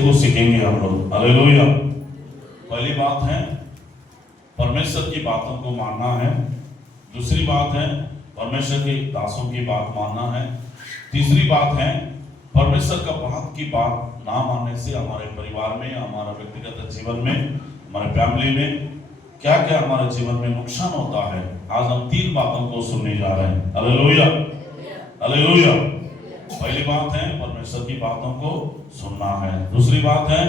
को सीखेंगे हम लोग। हालेलुया। पहली बात है परमेश्वर की बातों को मानना है। दूसरी बात है परमेश्वर के दासों की बात मानना है। तीसरी बात है परमेश्वर का बात की बात ना मानने से हमारे परिवार में, हमारा व्यक्तिगत जीवन में, हमारे फैमिली में क्या क्या हमारे जीवन में नुकसान होता है। आज हम तीन बातों को सुनने जा रहे हैं। Hallelujah, hallelujah. पहली बात है परमेश्वर की बातों को सुनना है। दूसरी बात है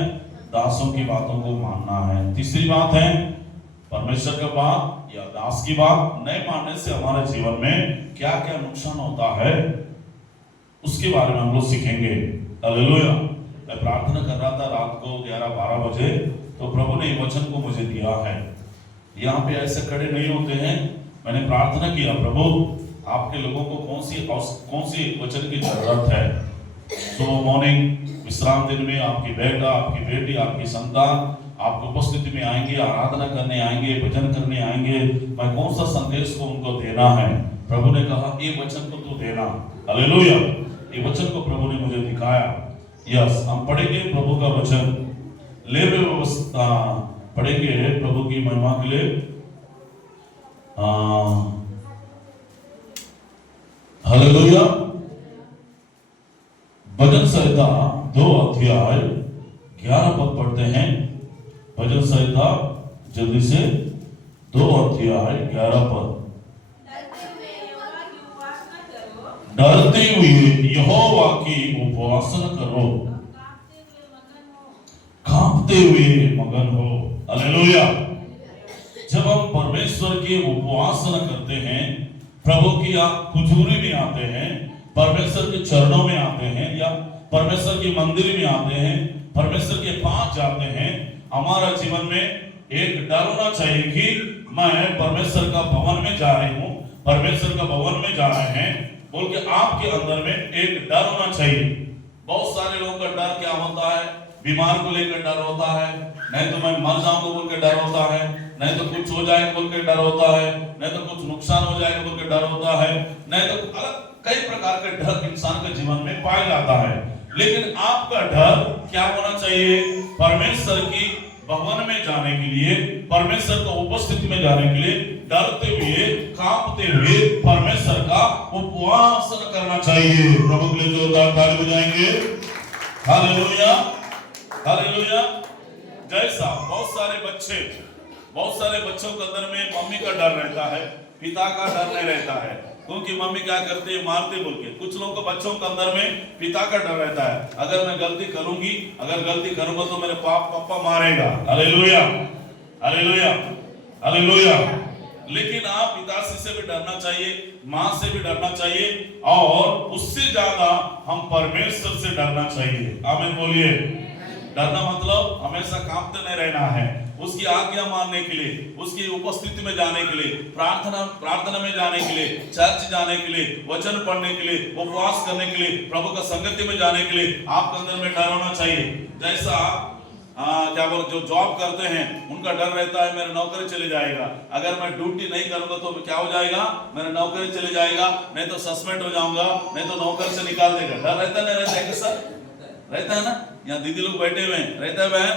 दासों की बातों को मानना है। तीसरी बात है परमेश्वर का बात या दास की बात नहीं मानने से हमारे जीवन में क्या क्या नुकसान होता है उसके बारे में हम लोग सीखेंगे। हालेलुया। मैं प्रार्थना कर रहा था रात को 11-12 बजे, तो प्रभु ने वचन को मुझे दिया है। यहाँ पे ऐसे खड़े नहीं होते हैं। मैंने प्रार्थना किया, प्रभु आपके लोगों को कौन सी वचन की जरूरत है। सुबह मॉर्निंग विश्राम दिन में आपकी बेटा, आपकी बेटी, आपकी संतान आपकी उपस्थिति में आएंगे, आराधना करने आएंगे, भजन करने आएंगे। मैं कौन सा संदेश को उनको देना है। प्रभु ने कहा ये वचन को तू देना। हालेलुया। ये वचन को प्रभु ने मुझे दिखाया। यस, हम पढ़ेंगे प्रभु का वचन, ले व्यवस्था पढ़ेंगे प्रभु की महिमा के लिए। हालेलुया। भजन संहिता 2 अध्याय 11 पद पढ़ते हैं। भजन संहिता जल्दी से 2 अध्याय 11 पद। डरते हुए यहोवा की उपासना करो, कांपते हुए मगन हो। हालेलुया। जब हम परमेश्वर की उपासना करते हैं, प्रभु की हुजूरी में आते हैं, परमेश्वर के चरणों में आते हैं या परमेश्वर की मंदिर में आते हैं, परमेश्वर के पास जाते हैं, हमारा जीवन में एक डर होना चाहिए कि मैं परमेश्वर का भवन में जा रही हूँ, परमेश्वर का भवन में जा रहे हैं बोल के आपके अंदर में एक डर होना चाहिए। बहुत सारे लोगों का डर क्या होता है, बीमार को लेकर डर होता है, नहीं तो मैं मर जाऊंगा बोल के डर होता है, नहीं तो कुछ हो जाएगा बोल के डर होता है, नहीं तो कुछ नुकसान हो जाएगा बोल के डर होता है, नहीं तो अलग कई प्रकार के डर इंसान के जीवन में पाया जाता है। लेकिन आपका डर क्या होना चाहिए, परमेश्वर की भवन में जाने के लिए, परमेश्वर को उपस्थिति में जाने के लिए डरते हुए, कांपते हुए परमेश्वर का उपवास करना चाहिए। प्रभु के लिए जोरदार ताली बजाएंगे। Hallelujah, hallelujah. जैसा बहुत सारे बच्चों के अंदर में मम्मी का डर रहता है, पिता का डर नहीं रहता है, क्योंकि मम्मी क्या करती है, मारते बोल के। कुछ लोगों को बच्चों के अंदर में पिता का डर रहता है, अगर मैं गलती करूंगी, अगर गलती करूंगा तो मेरे पापा मारेगा। Hallelujah, hallelujah, hallelujah. लेकिन आप पिता से भी डरना चाहिए, माँ से भी डरना चाहिए, और उससे ज्यादा हम परमेश्वर से डरना चाहिए। आमीन बोलिए। डरना मतलब हमेशा कांपते नहीं रहना है, उसकी आज्ञा मानने के लिए, उसकी उपस्थिति में जाने के लिए, प्रार्थना में जाने के लिए, चर्च जाने के लिए, वचन पढ़ने के लिए, उपवास करने के लिए, प्रभु का संगति में जाने के लिए आपके अंदर में डर होना चाहिए। जैसा क्या बोल, जो जॉब करते हैं उनका डर रहता है मेरा नौकरी चले जाएगा, अगर मैं ड्यूटी नहीं करूंगा तो क्या हो जाएगा, मेरा नौकरी चले जाएगा, नहीं तो सस्पेंड हो जाऊंगा, नहीं तो नौकरी से निकाल देगा। डर रहता नहीं रहता है सर, रहता है ना। यहाँ दीदी लोग बैठे हुए हैं, रहता है बहन।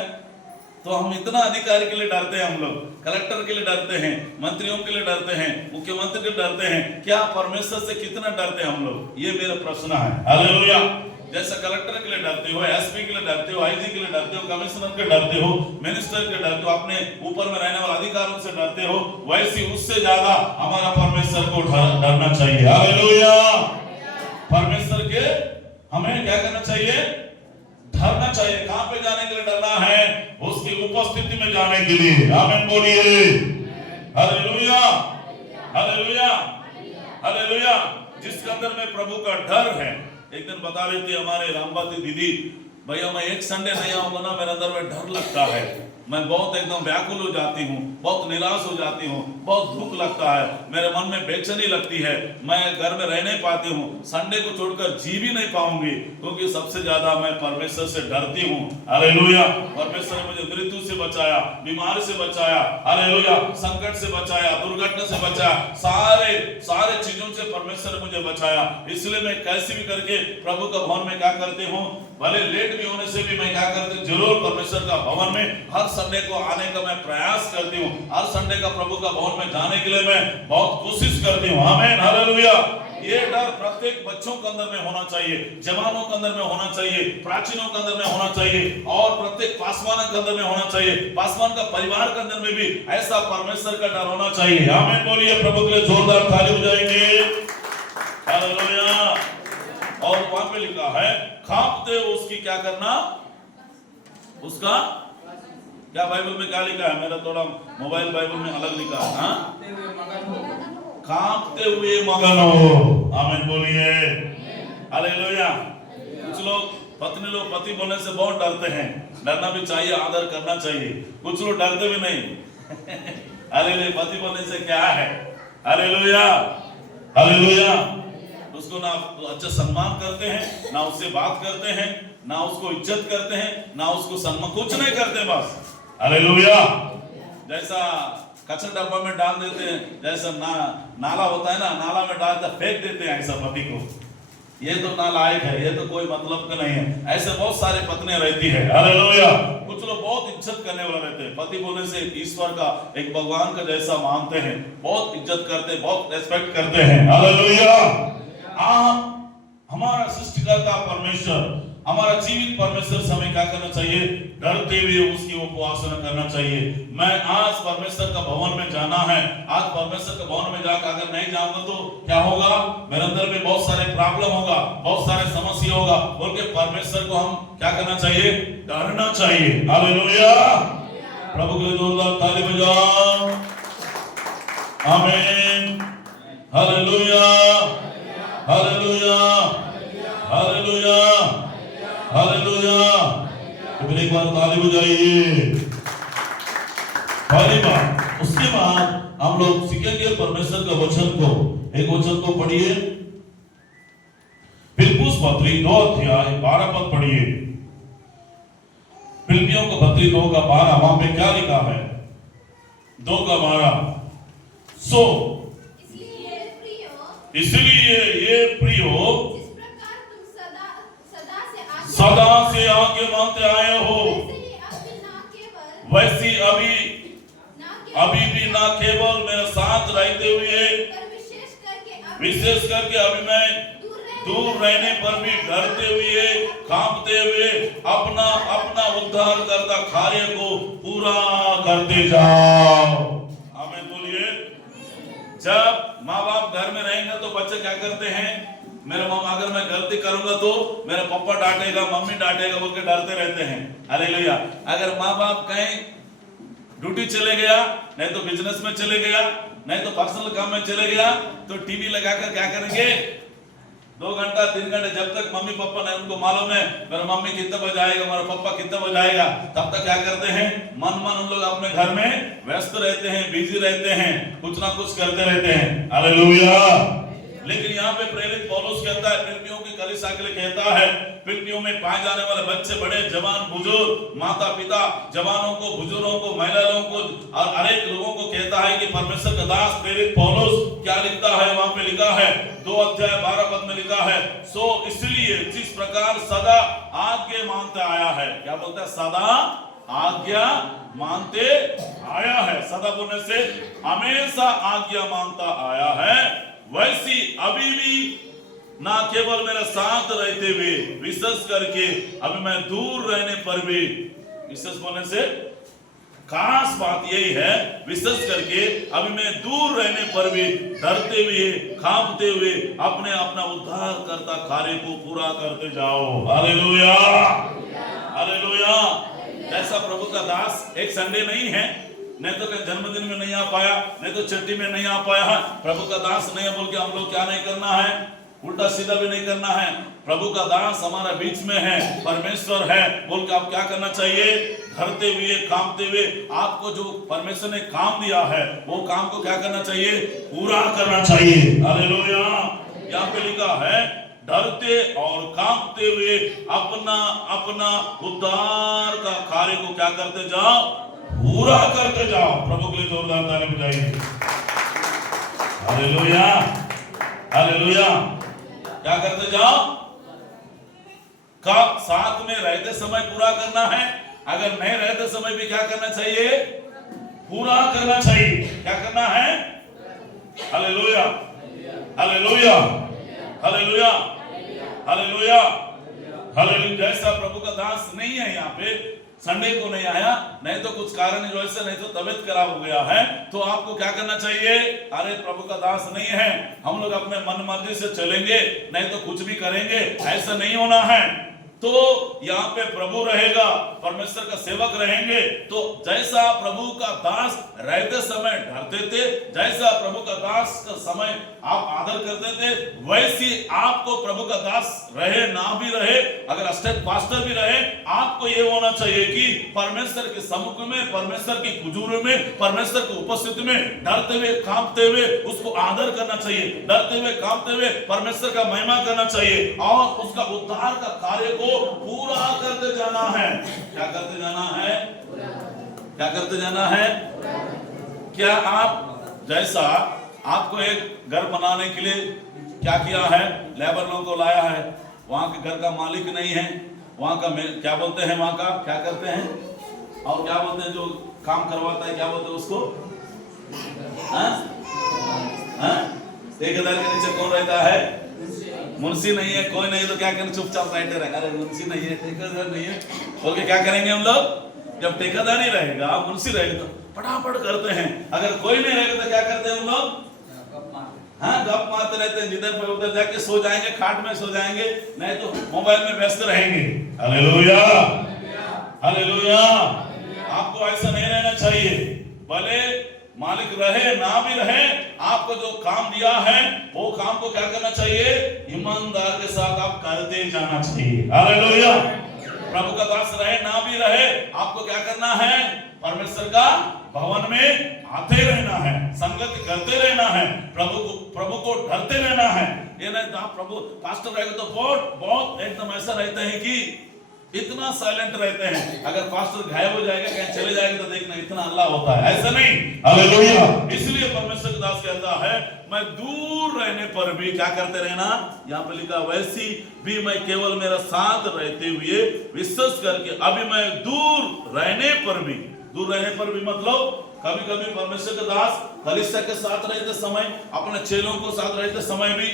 तो हम इतना अधिकारी के लिए डरते हैं, हम लोग कलेक्टर के लिए डरते हैं, मंत्रियों के लिए डरते हैं, मुख्यमंत्री के लिए डरते हैं। क्या परमेश्वर से कितना डरते हैं हम लोग, ये मेरा प्रश्न है। हालेलुया। जैसा कलेक्टर के लिए डरते हो, एसपी के लिए डरते हो, आईजी के लिए डरते हो, कमिश्नर के डरते हो, मिनिस्टर के डरते हो, अपने ऊपर में रहने वाले अधिकारियों से डरते हो, वैसे उससे ज्यादा हमारा परमेश्वर को डरना चाहिए। हालेलुया। परमेश्वर के हमें क्या करना चाहिए, डरना चाहिए। कहां पे जाने के लिए डरना है, उसकी उपस्थिति में जाने के लिए। आमीन बोलिए। Hallelujah, hallelujah, hallelujah. जिसके अंदर में प्रभु का डर है। एक दिन बता रही थी हमारे रामबाती दीदी, भैया मैं एक संडे नहीं आऊंगा ना, मेरे अंदर में डर लगता है। मैं बहुत एकदम व्याकुल हो जाती हूँ, बहुत निराश हो जाती हूँ, बहुत दुख लगता है, मेरे मन में बेचैनी लगती है, मैं घर में रह नहीं पाती हूँ, संडे को छोड़कर जी भी नहीं पाऊंगी, क्योंकि सबसे ज्यादा मैं परमेश्वर से डरती हूँ। हालेलुया। परमेश्वर ने मुझे मृत्यु से बचाया, बीमारी से बचाया, हालेलुया, संकट से बचाया, दुर्घटना से बचाया, सारे चीजों से परमेश्वर ने मुझे बचाया। इसलिए मैं कैसे भी करके प्रभु का भवन में क्या करती हूँ, भले लेट भी होने से भी मैं क्या करती हूँ, जरूर परमेश्वर का भवन में हर संडे को आने का मैं प्रयास करती हूँ। हर संडे का प्रभु का भवन में जाने के लिए मैं बहुत कोशिश करती हूँ। आमीन, हालेलुया। ये डर प्रत्येक बच्चों के अंदर में होना चाहिए, जवानों के अंदर में होना चाहिए, प्राचीनों के अंदर में होना चाहिए, और प्रत्येक पासवान के अंदर में होना चाहिए, पासवान का परिवार के अंदर में भी ऐसा परमेश्वर का डर होना चाहिए। आमीन बोलिए, प्रभु के लिए जोरदार ताली बजाएंगे। हालेलुया। और वहां पे लिखा है, कांपते उसकी क्या करना, उसका क्या बाइबल में क्या लिखा है, मेरा थोड़ा मोबाइल बाइबल में अलग लिखा है। हाँ, कांपते हुए मगन हो। आमीन बोलिए, हालेलुया। कुछ लोग पति बोलने से बहुत डरते हैं, डरना भी चाहिए, आदर करना चाहिए। कुछ लोग डरते भी नहीं। हालेलुया। पति बोलने से क्या है, हालेलुया, हालेलुया। उसको ना अच्छा सम्मान करते हैं, ना उससे बात करते हैं, ना उसको इज्जत करते हैं, ना उसको सम्मान, कुछ नहीं करते बस। हालेलुया। जैसा कचरा डब्बा में डाल देते हैं, जैसा नाला होता है ना, नाला में डालकर फेंक देते हैं ऐसा पति को, ये तो नालायक है, ये तो कोई मतलब का नहीं है। ऐसे बहुत सारे पत्नियां रहती है। हालेलुया। कुछ लोग बहुत इज्जत करने वाले रहते हैं, पति बोलने से ईश्वर का, एक भगवान का जैसा मानते हैं, बहुत इज्जत करते हैं, बहुत रेस्पेक्ट करते हैं। हालेलुया। हमारा सृष्टिकर्ता परमेश्वर, हमारा जीवित परमेश्वर से हमें क्या करना चाहिए, डरते हुए उसकी उपासना करना चाहिए। मैं आज परमेश्वर का भवन में जाना है, आज परमेश्वर के भवन में जाकर अगर नहीं जाऊंगा तो क्या होगा, मेरे अंदर में बहुत सारे प्रॉब्लम होगा, बहुत सारे समस्या होगा, बोल के परमेश्वर को हम क्या करना चाहिए, डरना चाहिए। हालेलुया। प्रभु के लिए जोरदार ताली बजाओ। आमीन, हालेलुया, हालेलुया, हालेलुया, हालेलुया। तो एक बार ताली बजाइए। पहली बात, उसके बाद हम लोग सीखेंगे परमेश्वर का वचन को। एक वचन को पढ़िए, फिलिप्पियों पत्री 2 अध्याय 12 पद पढ़िए। फिलिप्पियों को पत्री 2 का 12, वहां पे क्या लिखा है, 2 का 12। इसलिए ये प्रियो, सदा से आगे मानते आए हो, वैसी अभी भी ना केवल मेरे साथ रहते हुए, विशेष करके अभी मैं दूर रहने पर भी डरते हुए, कांपते हुए अपना उद्धार करता कार्य को पूरा करते जाओ। आमीन बोलिए। जब माँ बाप घर में रहेंगे तो बच्चे क्या करते हैं, मेरे मामा, अगर मैं गलती करूंगा तो मेरा पापा डांटेगा, मम्मी डांटेगा बोल के डरते रहते हैं। हालेलुया। अगर माँ बाप कहीं ड्यूटी चले गया, नहीं तो बिजनेस में चले गया, नहीं तो पर्सनल काम में चले गया, तो टीवी लगाकर क्या करेंगे, 2 घंटा 3 घंटे, जब तक मम्मी पापा नहीं, उनको मालूम है मेरा मम्मी कितना बजे आएगा, मेरा पापा कितना बजे आएगा, तब तक क्या करते हैं, मन उन लोग अपने घर में व्यस्त रहते हैं, बिजी रहते हैं, कुछ ना कुछ करते रहते हैं। हालेलुया। लेकिन यहाँ पे प्रेरित पौलुस कहता है, फिलिप्पियों की कलीसिया के लिए कहता है, फिलिप्पियों में पाए जाने वाले बच्चे, बड़े, जवान, बुजुर्ग, माता पिता, जवानों को, बुजुर्गों को, महिलाओं को और अनेक लोगों को कहता है कि परमेश्वर का दास प्रेरित पौलुस क्या लिखता है, वहां पे लिखा है 2 अध्याय 12 पद में लिखा है, सो इसलिए जिस प्रकार सदा आज्ञा मानते आया है, क्या बोलता है, सदा आज्ञा मानते आया है, सदा बोलने से हमेशा आज्ञा मानता आया है, वैसी अभी भी ना केवल मेरे साथ रहते हुए, विशेष करके अभी मैं दूर रहने पर भी, विशेष बोलने से खास बात यही है, विशेष करके अभी मैं दूर रहने पर भी डरते हुए, कांपते हुए अपना उद्धार करता कार्य को पूरा करते जाओ। Hallelujah, hallelujah. ऐसा प्रभु का दास एक संडे नहीं है, नहीं तो जन्मदिन में नहीं आ पाया, नहीं तो छुट्टी में नहीं आ पाया है, प्रभु का दास नहीं है बोल के हम लोग क्या नहीं करना है, उल्टा सीधा भी नहीं करना है। प्रभु का दास हमारा बीच में है, परमेश्वर है बोल के आप क्या करना चाहिए, धरते हुए, कामते हुए, आपको जो परमेश्वर ने काम दिया है वो काम को क्या करना चाहिए? पूरा करना चाहिए। हालेलुया। यहाँ पे लिखा है डरते और कांपते हुए अपना अपना उद्धार का कार्य को क्या करते जाओ? पूरा करते जाओ। प्रभु के लिए जोरदार ताली बजाइए। Hallelujah, hallelujah. क्या करते जाओ? कब? साथ में रहते समय पूरा करना है, अगर नहीं रहते समय भी क्या करना चाहिए? पूरा करना चाहिए। क्या करना है? Hallelujah, hallelujah, hallelujah, hallelujah, hallelujah. जैसा प्रभु का दास नहीं है यहाँ पे, संडे को नहीं आया, नहीं तो कुछ कारण जो ऐसे, नहीं तो तबीयत खराब हो गया है, तो आपको क्या करना चाहिए? अरे प्रभु का दास नहीं है, हम लोग अपने मन मर्जी से चलेंगे, नहीं तो कुछ भी करेंगे, ऐसा नहीं होना है। तो यहाँ पे प्रभु रहेगा, परमेश्वर का सेवक रहेंगे, तो जैसा प्रभु का दास रहते समय डरते थे, जैसा प्रभु का दास का समय आप आदर करते थे, वैसी आपको प्रभु का दास रहे ना भी रहे, अगर असिस्टेंट पास्टर भी रहे, आपको ये होना चाहिए कि परमेश्वर के सम्मुख में, परमेश्वर की हुजूर में, परमेश्वर की उपस्थिति में डरते हुए, कांपते हुए उसको आदर करना चाहिए, डरते हुए, कांपते हुए परमेश्वर का महिमा करना चाहिए और उसका उद्धार का कार्य को पूरा करते जाना है। क्या करते जाना है? क्या करते जाना है? क्या आप जैसा आपको एक घर बनाने के लिए क्या किया है? लेबर लोगों को लाया है, वहां के घर का मालिक नहीं है, वहां का क्या बोलते हैं, वहां का क्या करते हैं, और क्या बोलते हैं जो काम करवाता है, क्या बोलते हैं उसको? ठेकेदार के नीचे कौन रहता है? मुंशी नहीं है, कोई नहीं, तो क्या करें? चुपचाप बैठे रहे। अरे मुंशी नहीं है, ठेकेदार नहीं है, बोल के क्या करेंगे हम लोग? जब ठेकेदार नहीं रहेगा, मुंशी रहेगा, तो फटाफट करते हैं। अगर कोई नहीं रहेगा तो क्या करते हैं हम लोग? हाँ, गप मारते रहते हैं, जिधर पे उधर जाके सो जाएंगे, खाट में सो जाएंगे, नहीं तो मोबाइल में व्यस्त रहेंगे। Hallelujah, hallelujah. आपको ऐसा नहीं रहना चाहिए। भले मालिक रहे ना भी रहे, आपको जो काम दिया है वो काम को क्या करना चाहिए? ईमानदार के साथ आप करते जाना चाहिए। हालेलुया। प्रभु का दास रहे ना भी रहे, आपको क्या करना है? परमेश्वर का भवन में आते रहना है, संगत करते रहना है, प्रभु को डरते रहना है। ये नहीं तो आप प्रभु पास्टर रहेगा तो बहुत एकदम ऐसा रहते हैं कि इतना साइलेंट रहते हैं, अगर पास्टर गायब हो जाएगा, कहीं चले जाएगा तो देखना इतना अल्लाह होता है, ऐसा नहीं। हालेलुया। इसलिए परमेश्वर का दास कहता है मैं दूर रहने पर भी क्या करते रहना? यहाँ पे लिखा वैसी भी मैं केवल मेरा साथ रहते हुए विश्वास करके, अभी मैं दूर रहने पर भी, दूर रहने पर भी मतलब कभी कभी परमेश्वर का दास कलीसिया के साथ रहते समय, अपने चेलों को साथ रहते समय भी,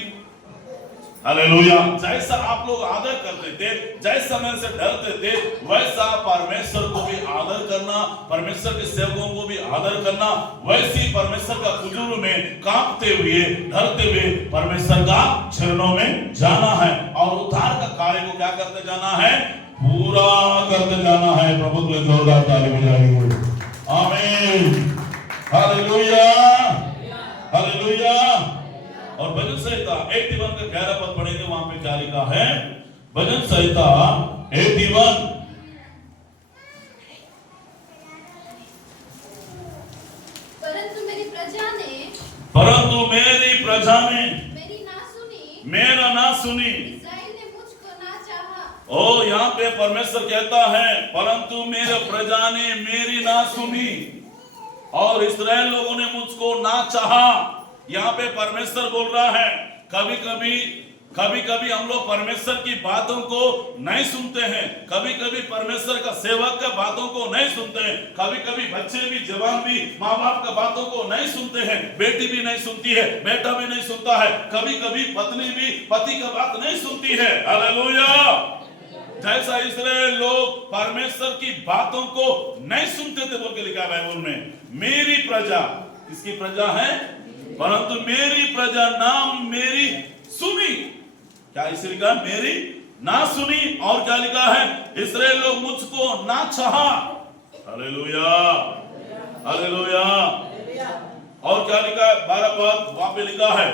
हालेलुया, जैसा आप लोग आदर करते थे, जैसा मेरे से डरते थे, वैसा परमेश्वर को भी आदर करना, परमेश्वर के सेवकों को भी आदर करना, वैसी परमेश्वर का हुजूर में कांपते हुए, डरते हुए परमेश्वर का चरणों में जाना है और उद्धार का कार्य को क्या करते जाना है? पूरा करते जाना है। प्रभु के जोरदार ताली बजाइए। आमीन, हालेलुया, हालेलुया। और भजन संहिता 81 का 11 पद पढ़ेंगे, वहां पे क्या लिखा है? भजन संहिता 81, परंतु मेरी प्रजा ने मेरा ना सुनी, इस्राएल ने मुझको ना चाहा। ओ यहाँ पे परमेश्वर कहता है परंतु मेरे प्रजा ने मेरी ना सुनी और इस्राएल लोगों ने मुझको ना चाहा। यहाँ पे परमेश्वर बोल रहा है कभी कभी हम लोग परमेश्वर की बातों को नहीं सुनते हैं, कभी कभी परमेश्वर का सेवक का बातों को नहीं सुनते हैं, कभी कभी बच्चे भी, जवान भी माँ बाप का बातों को नहीं सुनते हैं, बेटी भी नहीं सुनती है, बेटा भी नहीं सुनता है, कभी कभी पत्नी भी पति का बात नहीं सुनती है। हालेलुया। जैसा इस्राएल लोग परमेश्वर की बातों को नहीं सुनते थे बोल के लिखा है बाइबल में, मेरी प्रजा, किसकी प्रजा है? परंतु मेरी प्रजा नाम मेरी सुनी। क्या इसे लिखा? मेरी ना सुनी। और क्या लिखा है? इस्राएल लोग मुझको ना चाहा। Hallelujah, hallelujah. और क्या लिखा है? 12 पद वहां पे लिखा है,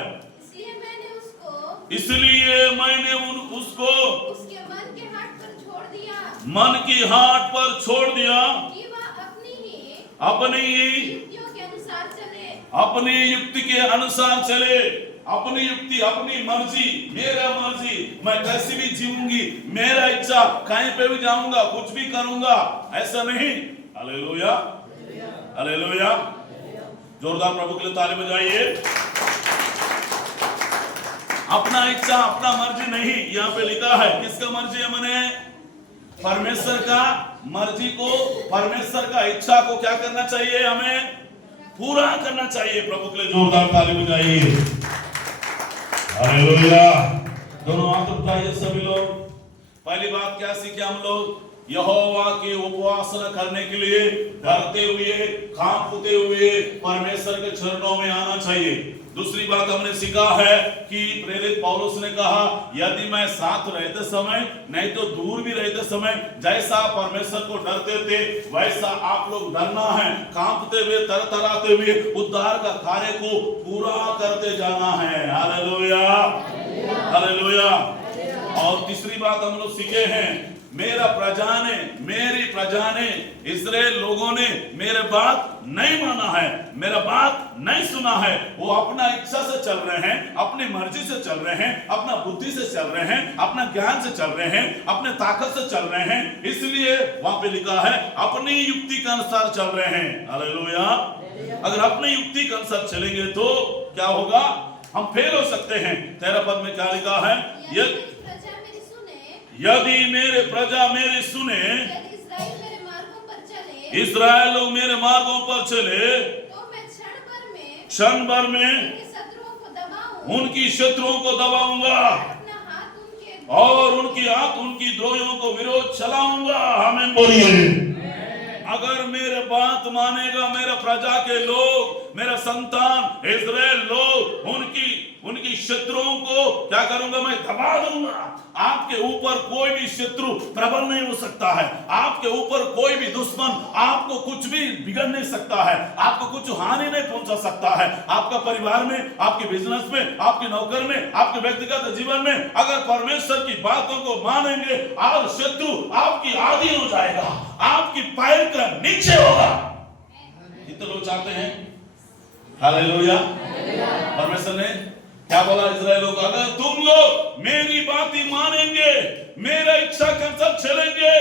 इसलिए मैंने उसको उसके मन के हाथ पर छोड़ दिया। मन की हाट पर छोड़ दिया, कि वह अपनी युक्तियों के अनुसार चले। अपनी युक्ति के अनुसार चले, अपनी युक्ति, अपनी मर्जी, मेरा मर्जी, मैं कैसी भी जीऊंगी, मेरा इच्छा, कहीं पे भी जाऊंगा, कुछ भी करूंगा, ऐसा नहीं। Hallelujah, hallelujah. जोरदार प्रभु के लिए ताली बजाइए। अपना इच्छा, अपना मर्जी नहीं, यहाँ पे लिखा है किसका मर्जी है? मैंने परमेश्वर का मर्जी को, परमेश्वर का इच्छा को क्या करना चाहिए? हमें पूरा करना चाहिए। प्रभु के लिए जोरदार ताली बजाइए। हालेलुया। दोनों हाथ उठाइए सभी लोग। पहली बात क्या सीखे हम लोग? यहोवा की उपासना करने के लिए डरते हुए, कांपते हुए परमेश्वर के चरणों में आना चाहिए। दूसरी बात हमने सीखा है कि प्रेरित पौलुस ने कहा, यदि मैं साथ रहते समय, नहीं तो दूर भी रहते समय, जैसा परमेश्वर को डरते थे वैसा आप लोग डरना है, कांपते हुए, तरतराते हुए उद्धार का कार्य को पूरा करते जाना है। Hallelujah, hallelujah. और तीसरी बात हम लोग सीखे हैं, मेरा प्रजा ने, मेरी प्रजा ने, इस्राएल लोगों ने मेरे बात नहीं माना है, मेरा बात नहीं सुना है। वो अपना इच्छा से चल रहे हैं, अपनी मर्जी से चल रहे हैं, अपना बुद्धि से चल रहे हैं, अपना ज्ञान से चल रहे हैं, अपने ताकत से चल रहे हैं। इसलिए वहां पे लिखा है अपनी युक्ति के अनुसार चल रहे हैं। हालेलुया। अगर अपनी युक्ति के अनुसार चलेंगे तो क्या होगा? हम फेल हो सकते हैं। 13 पद में क्या लिखा है? यदि मेरे प्रजा मेरे सुने, इस्राएल मेरे मार्गों पर चले, इस्राएल लोग मेरे मार्गों पर चले, तो मैं क्षण भर में उनकी शत्रुओं को दबाऊंगा और उनकी हाथ उनकी द्रोहियों को विरोध चलाऊंगा। हमें बोलिए। अगर मेरे बात मानेगा मेरा प्रजा के लोग, मेरा संतान इस्राएल लोग, उनकी शत्रुओं को क्या करूंगा? मैं दबा दूंगा। आपके ऊपर कोई भी शत्रु प्रबल नहीं हो सकता है, आपके ऊपर कोई भी दुश्मन आपको कुछ भी बिगड़ नहीं सकता है, आपको कुछ हानि नहीं पहुंचा सकता है। आपका परिवार में, आपके बिजनेस में, आपके नौकर में, आपके व्यक्तिगत जीवन में अगर परमेश्वर की बातों को मानेंगे और शत्रु आपकी आधी हो जाएगा, आपकी पैर का नीचे होगा। कितने लोग चाहते हैं? हालेलुया। परमेश्वर ने क्या बोला इस्राएलियों को? अगर तुम लोग मेरी बात ही मानेंगे, मेरा इच्छा के अनुसार चलेंगे,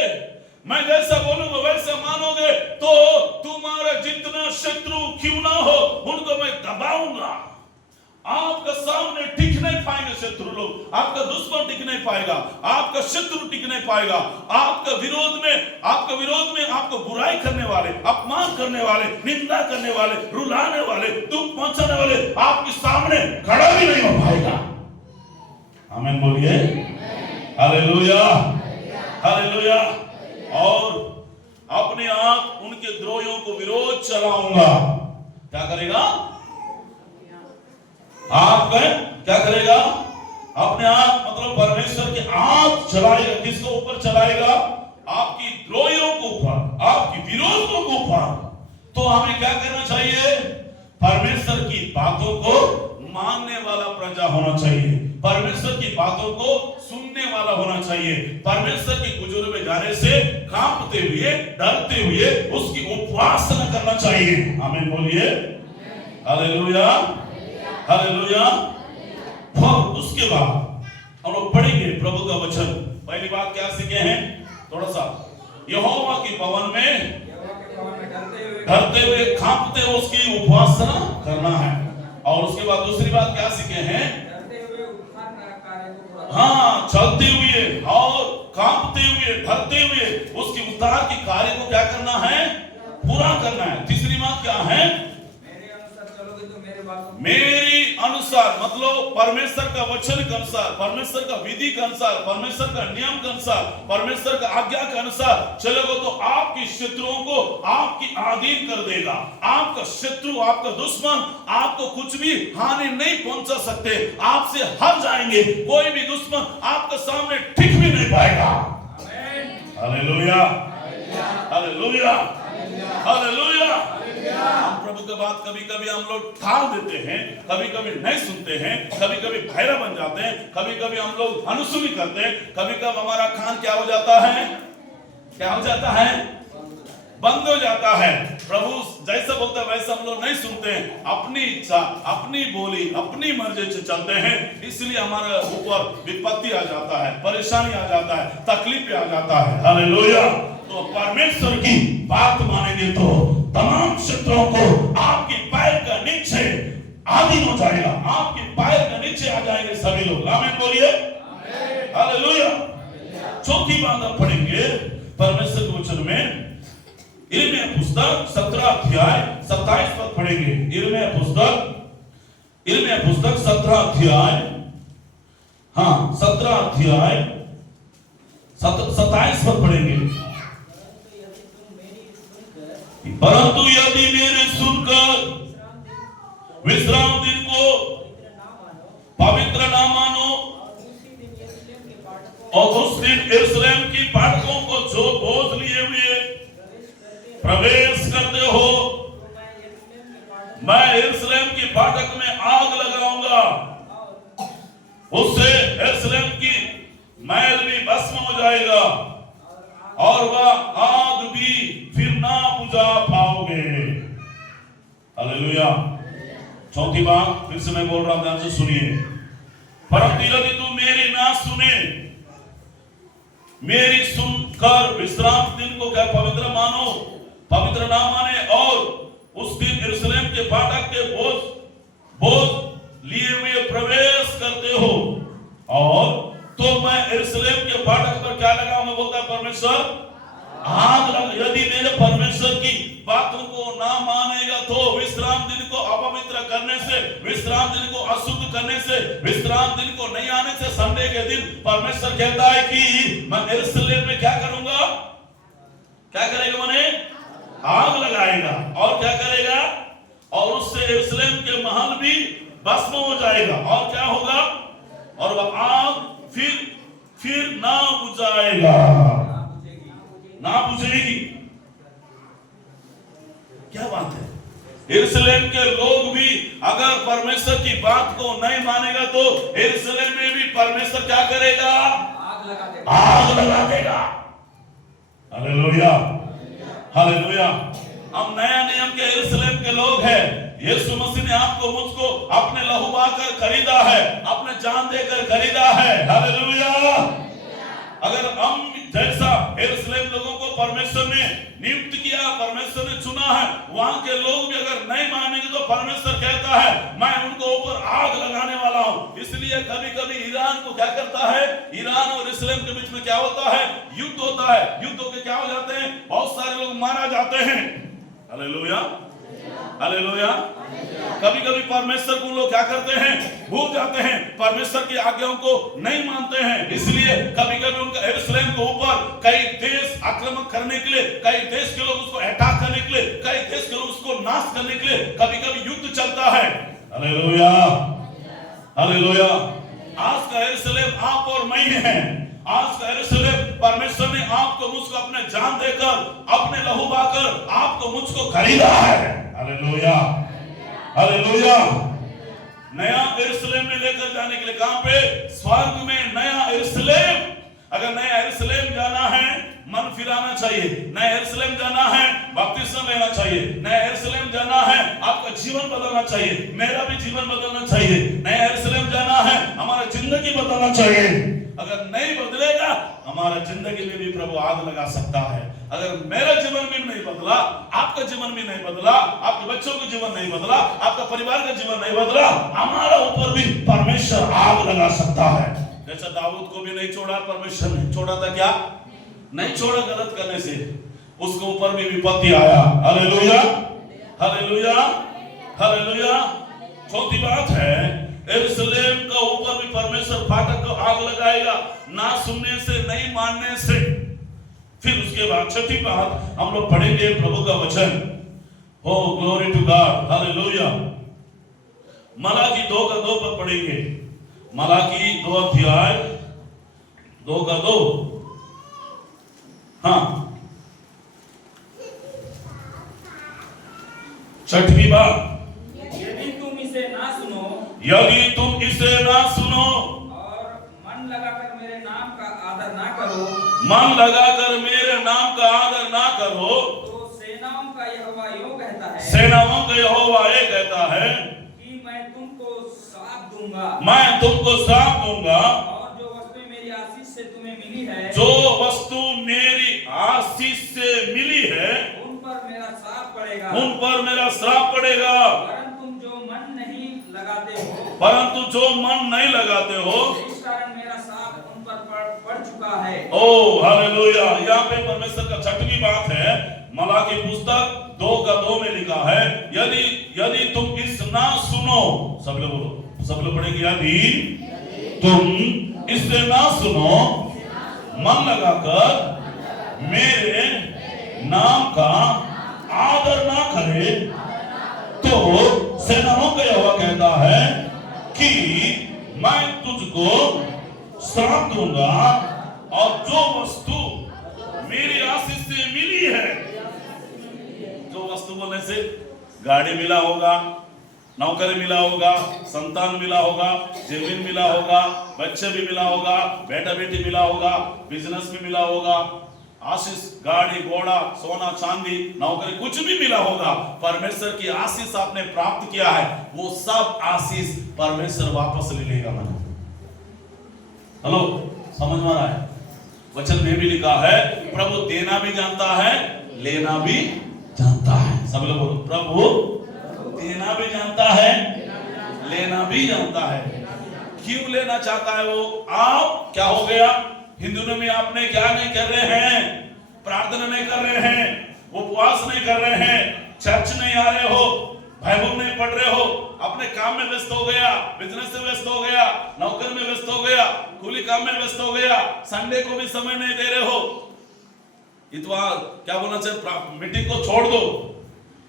मैं जैसा बोलूंगा वैसा मानोगे, तो तुम्हारा जितना शत्रु क्यों ना हो उनको मैं दबाऊंगा। आपका सामने टिक नहीं पाएंगे शत्रु लोग, आपका दुश्मन टिक नहीं पाएगा, आपका शत्रु टिक नहीं पाएगा। आपका विरोध में आपको बुराई करने वाले, अपमान करने वाले, निंदा करने वाले, रुलाने वाले, दुख पहुंचाने वाले आपके सामने खड़ा भी नहीं हो पाएगा। आमीन बोलिए। Hallelujah, hallelujah. और अपने आप उनके द्रोहियों को विरोध चलाऊंगा। क्या करेगा? आप क्या करेगा? अपने आप मतलब परमेश्वर के आप चलाएगा। किसको ऊपर चलाएगा? आपकी द्रोहियों को ऊपर, आपकी विरोधियों को ऊपर। तो हमें क्या करना चाहिए? परमेश्वर की बातों को मानने वाला प्रजा होना चाहिए, परमेश्वर की बातों को सुनने वाला होना चाहिए, परमेश्वर की हुजूर में जाने से कांपते हुए, डरते हुए उसकी उपासना करना चाहिए। आमीन बोलिए। Hallelujah, hallelujah. और उसके बाद हम लोग पढ़ेंगे प्रभु का वचन। पहली बात क्या सीखे हैं? थोड़ा सा यहोवा की भवन में डरते हुए, कांपते हुए उसकी उपासना करना है। और उसके बाद दूसरी बात क्या सीखे हैं? हाँ, चलते हुए और कांपते हुए, डरते हुए उसके उद्धार के कार्य को क्या करना है? पूरा करना है। तीसरी बात क्या है? मेरी अनुसार मतलब परमेश्वर का वचन के अनुसार, परमेश्वर का विधि के अनुसार, परमेश्वर का नियम के अनुसार, परमेश्वर का आज्ञा के अनुसार चलोगे तो आपकी शत्रुओं को आपकी अधीन कर देगा। आपका शत्रु, आपका दुश्मन आपको कुछ भी हानि नहीं पहुंचा सकते, आपसे हट जाएंगे। कोई भी दुश्मन आपके सामने टिक भी नहीं पाएगा। Hallelujah, hallelujah, hallelujah. हम प्रभु के बात कभी कभी हम लोग टाल देते हैं, कभी कभी नहीं सुनते हैं, कभी कभी भैरव बन जाते हैं, कभी कभी हम लोग अनसुनी करते हैं, कभी कभी हमारा कान क्या हो जाता है? क्या हो जाता है? बंद हो जाता है। प्रभु जैसा बोलता है वैसा हम लोग नहीं सुनते हैं, अपनी इच्छा, अपनी बोली, अपनी मर्जी से चलते हैं, इसलिए हमारे ऊपर विपत्ति आ जाता है, परेशानी आ जाता है, तकलीफ आ जाता है। हालेलुया। तो परमेश्वर की बात मानेंगे तो तमाम शत्रुओं को आपके पैर का नीचे आधीन हो जाएगा, आपके पैर का नीचे आ जाएंगे सभी लोग। आमीन बोलिए। हालेलुया। चौथी बात हम पढ़ेंगे परमेश्वर के वचन में, यिर्मयाह पुस्तक 17 अध्याय 27 पद पढ़ेंगे। यिर्मयाह पुस्तक 17 अध्याय, हाँ 17 अध्याय 27 पद पढ़ेंगे। परंतु यदि मेरे सुनकर विश्राम दिन को पवित्र ना मानो और उस दिन यरूशलेम की फाटकों को जो बोझ लिए हुए प्रवेश करते हो, मैं यरूशलेम की फाटक में आग लगाऊंगा, उससे यरूशलेम की मैल भी भस्म हो जाएगा और वह आग भी फिर ना बुझा पाओगे। हालेलुया। चौथी बात फिर से मैं बोल रहा हूं, ध्यान से सुनिए। परंतु यदि तुम मेरी ना सुने, मेरी सुनकर विश्राम दिन को क्या पवित्र मानो, पवित्र ना माने और उस दिन यरूशलेम के फाटक के बोझ लिए हुए प्रवेश करते हो, और तो मैं यरूशलेम के फाटक पर क्या लगाऊंगा, बोलता है परमेश्वर, आग लगा। यदि मेरे परमेश्वर की बातों को ना मानेगा तो विश्राम दिन को अपवित्र करने से, विश्राम दिन को अशुद्ध करने से, विश्राम दिन को नहीं आने से, संडे के दिन परमेश्वर कहता है कि मैं यरूशलेम में क्या करूंगा, क्या करेगा, मैंने आग लगाएगा, और क्या करेगा, और उससे यरूशलेम के महल भी भस्म हो जाएगा, और क्या होगा, और वह आग फिर ना बुझाएगा, ना बुझेगी। क्या बात है। यरूशलेम के लोग भी अगर परमेश्वर की बात को नहीं मानेगा तो यरूशलेम में भी परमेश्वर क्या करेगा, आग लगा देगा। Hallelujah, hallelujah. हम नया नियम के यरूशलेम के लोग हैं। यीशु मसीह ने आपको मुझको अपने लहू बहाकर खरीदा है, अपने जान देकर खरीदा है। हालेलुया। अगर हम जैसा यरूशलेम लोगों को परमेश्वर ने नियुक्त किया, परमेश्वर ने चुना है, वहां के लोग भी अगर नहीं मानेंगे तो परमेश्वर कहता है मैं उनको ऊपर आग लगाने वाला हूं। इसलिए कभी कभी ईरान को क्या करता है, ईरान और यरूशलेम के बीच में क्या होता है, युद्ध होता है। युद्ध होके क्या हो जाते हैं, बहुत सारे लोग मारा जाते हैं। Hallelujah, hallelujah. कभी कभी परमेश्वर को लोग क्या करते हैं, भूल जाते हैं, परमेश्वर की आज्ञाओं को नहीं मानते हैं। इसलिए कभी कभी उनका यरूशलेम के ऊपर कई देश आक्रमण करने के लिए, कई देश के लोग उसको अटैक करने के लिए, कई देश के लोग उसको नाश करने के लिए कभी कभी युद्ध चलता है। Hallelujah, hallelujah. आज का यरूशलेम आप और मैं हैं। आज का यरूशलेम परमेश्वर ने आपको मुझको अपने जान देकर, अपने लहू बहाकर आपको मुझको खरीदा है। Hallelujah, hallelujah. नया यरूशलेम में लेकर जाने के लिए, कहां पे, स्वर्ग में नया यरूशलेम। अगर नया यरूशलेम जाना है, मन फिराना चाहिए। नया यरूशलेम जाना है, बपतिस्मा लेना चाहिए। नया यरूशलेम जाना है, आपका जीवन बदलना चाहिए, मेरा भी जीवन बदलना चाहिए। नया यरूशलेम जाना है, हमारा जिंदगी बदलना चाहिए। अगर नहीं बदलेगा, हमारा जिंदगी में भी प्रभु आग लगा सकता है। अगर मेरा जीवन भी नहीं बदला, आपका जीवन भी नहीं बदला, आपके बच्चों का जीवन नहीं बदला, आपका परिवार का जीवन नहीं बदला, हमारा ऊपर भी परमेश्वर आग लगा सकता है। जैसा दाऊद को भी नहीं छोड़ा परमेश्वर ने, छोड़ा था क्या, नहीं छोड़ा गलत करने से, उसके ऊपर भी विपत्ति आया। Hallelujah, hallelujah, hallelujah. चौथी बात है, यरूशलेम का ऊपर भी परमेश्वर फाटक को आग लगाएगा, ना सुनने से, नहीं मानने से। फिर उसके बाद छठी बात हम लोग पढ़ेंगे प्रभु का वचन। हो ग्लोरी टू गॉड, हालेलुया। मलाकी 2:2 पर पढ़ेंगे। मलाकी 2 अध्याय 2:2। हाँ, छठवीं बात, यदि तुम इसे ना सुनो, यदि तुम इसे ना सुनो और मन लगाकर मेरे नाम का आदर ना करो, मन लगाकर मेरे नाम का आदर ना करो, तो सेनाओं का यहोवा यूं कहता है सेनाओं का यहोवा ये कहता है कि मैं तुमको श्राप दूंगा, मैं तुमको श्राप दूंगा, और जो वस्तु मेरी आशीष से तुम्हें मिली है, जो वस्तु मेरी आशीष से मिली है उन पर मेरा श्राप पड़ेगा। उन पर मेरा श्राप पड़ेगा। परंतु जो मन नहीं लगाते हो, परंतु जो मन नहीं लगाते हो, इस कारण मेरा श्राप उन पर पड़ चुका है। ओ हालेलुया। यहाँ पे परमेश्वर का छठवीं बात है। मलाकी पुस्तक 2:2 में लिखा है, यदि यदि तुम इस ना सुनो, सब लोग बोलो, सब लोग पढ़ेंगे, यदि तुम इससे ना सुनो, मन लगाकर मेरे नाम का आदर ना करे, तो सेनाओं का यहोवा कहता है कि मैं तुझको श्राप दूंगा, और जो वस्तु मेरी आशीष से मिली है, जो वस्तु बोलने से गाड़ी मिला होगा, नौकरी मिला होगा, संतान मिला होगा, जमीन मिला होगा, बच्चे भी मिला होगा, बेटा बेटी मिला होगा, बिजनेस भी मिला होगा, आशीष, गाड़ी घोड़ा, सोना चांदी, नौकरी, कुछ भी मिला होगा, परमेश्वर की आशीष आपने प्राप्त किया है, वो सब आशीष परमेश्वर वापस ले लेगा। मन हेलो, समझ में आ रहा है? वचन में भी लिखा है, प्रभु देना भी जानता है, लेना भी जानता है। सब लोग बोलो, प्रभु देना भी जानता है, लेना भी जानता है। क्यों लेना चाहता है वो? आप क्या हो गया, हिंदुओं में आपने क्या नहीं कर रहे हैं, प्रार्थना नहीं कर रहे हैं, उपवास नहीं कर रहे हैं, चर्च नहीं आ रहे हो, बाइबल नहीं पढ़ रहे हो, अपने काम में व्यस्त हो गया, बिजनेस से व्यस्त हो गया, नौकरी में व्यस्त हो गया, कुली काम में व्यस्त हो गया, संडे को भी समय नहीं दे रहे हो, इतवार क्या बोलना चाहिए, मीटिंग को छोड़ दो,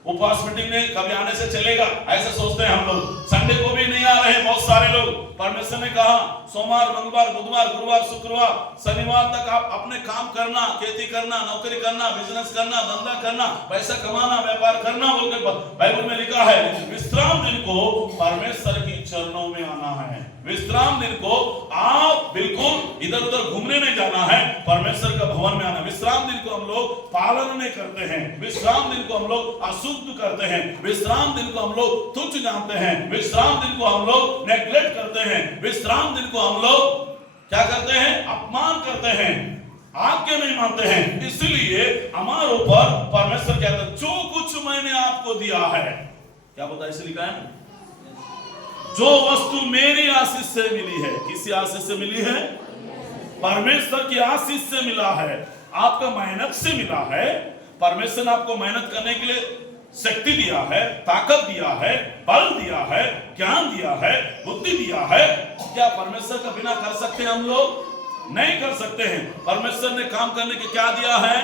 उपवास मीटिंग में कभी आने से चलेगा, ऐसे सोचते हैं हम लोग, संडे को भी नहीं आ रहे बहुत सारे लोग। परमेश्वर ने कहा सोमवार, मंगलवार, बुधवार, गुरुवार, शुक्रवार, शनिवार तक आप अपने काम करना, खेती करना, नौकरी करना, बिजनेस करना, धंधा करना, पैसा कमाना, व्यापार करना बोल के बाइबल में लिखा है। विश्राम दिन को परमेश्वर की चरणों में आना है। विश्राम दिन को आप बिल्कुल इधर उधर घूमने नहीं जाना है, परमेश्वर का भवन में आना। विश्राम दिन को हम लोग पालन नहीं करते हैं, विश्राम दिन को हम लोग अशुद्ध करते हैं, विश्राम दिन को हम लोग तुच्छ जानते हैं, विश्राम दिन को हम लोग नेग्लेक्ट करते हैं, विश्राम दिन को हम लोग क्या करते हैं, अपमान करते हैं, आज्ञा नहीं मानते हैं। इसलिए हमारे ऊपर परमेश्वर कहता है जो कुछ मैंने आपको दिया है, क्या पता इसे लिखा है, जो वस्तु मेरी आशीष से मिली है। किसी आशीष से मिली है? परमेश्वर की आशीष से मिला है, आपका मेहनत से मिला है। परमेश्वर ने आपको मेहनत करने के लिए शक्ति दिया है, ताकत दिया है, बल दिया है, ज्ञान दिया है, बुद्धि दिया है। क्या परमेश्वर का बिना कर सकते हैं हम लोग? नहीं कर सकते हैं। परमेश्वर ने काम करने के क्या दिया है?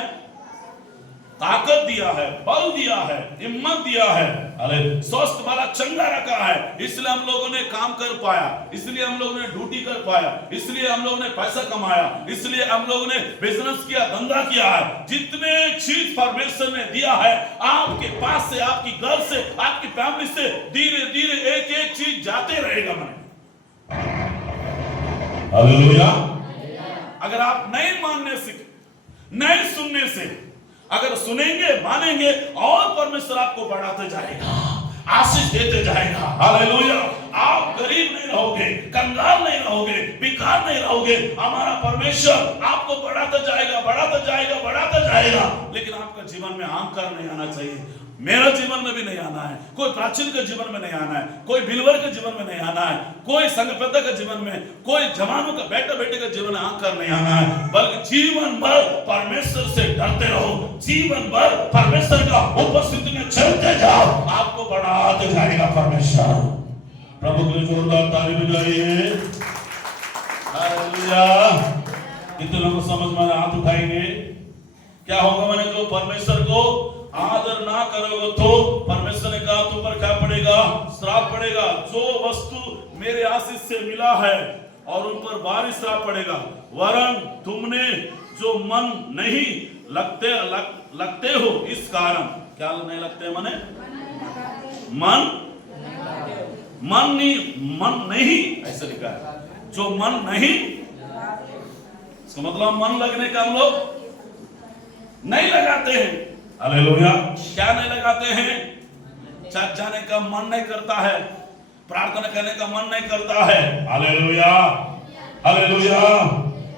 ताकत दिया है, बल दिया है, हिम्मत दिया है, अरे स्वस्थ वाला चंगा रखा है। इसलिए हम लोगों ने काम कर पाया, इसलिए हम लोगों ने ड्यूटी कर पाया, इसलिए हम लोगों ने पैसा कमाया, इसलिए हम लोगों ने बिजनेस किया, धंधा किया है। जितने चीज परमेश्वर ने दिया है आपके पास से, आपकी घर से, आपकी फैमिली से धीरे धीरे एक एक चीज जाते रहेगा। मन हालेलुया। अगर आप नहीं मानने से, नहीं सुनने से, अगर सुनेंगे, मानेंगे, और परमेश्वर आपको बढ़ाते जाएगा, आशीष देते जाएगा। हालेलुया। आप गरीब नहीं रहोगे, कंगाल नहीं रहोगे, बेकार नहीं रहोगे। हमारा परमेश्वर आपको बढ़ाता जाएगा, बढ़ाता जाएगा, बढ़ाता जाएगा। लेकिन आपका जीवन में अहंकार नहीं आना चाहिए। मेरा जीवन में भी नहीं आना है, कोई प्राचीन के जीवन में नहीं आना है, कोई बिलवर के जीवन में नहीं आना है, कोई संगपता के जीवन में, कोई जवानों का बेटा बेटे के जीवन में अहंकार नहीं आना है। बल्कि जीवन भर परमेश्वर से डरते रहो, जीवन भर परमेश्वर का उपस्थिति में चलते जाओ, आपको बढ़ाते जाएगा परमेश्वर। प्रभु के लिए जोरदार ताली बजाइए। हालेलुया। कितने लोग समझ में हाथ उठाएंगे? क्या होगा? मैंने जो परमेश्वर को आदर ना करोगे तो परमेश्वर ने कहा तुम पर क्या पड़ेगा? श्राप पड़ेगा। जो वस्तु मेरे आशीष से मिला है और उन पर भारी श्राप पड़ेगा। वरन तुमने जो मन नहीं लगते हो, इस कारण क्या नहीं लगते? मने मन नहीं, ऐसा लिखा है, जो मन नहीं इसका मतलब मन लगने का हम लोग नहीं लगाते हैं। हालेलुया। क्या नहीं लगाते हैं? चर्च जाने का मन नहीं करता है, प्रार्थना करने का मन नहीं करता है। Hallelujah, hallelujah.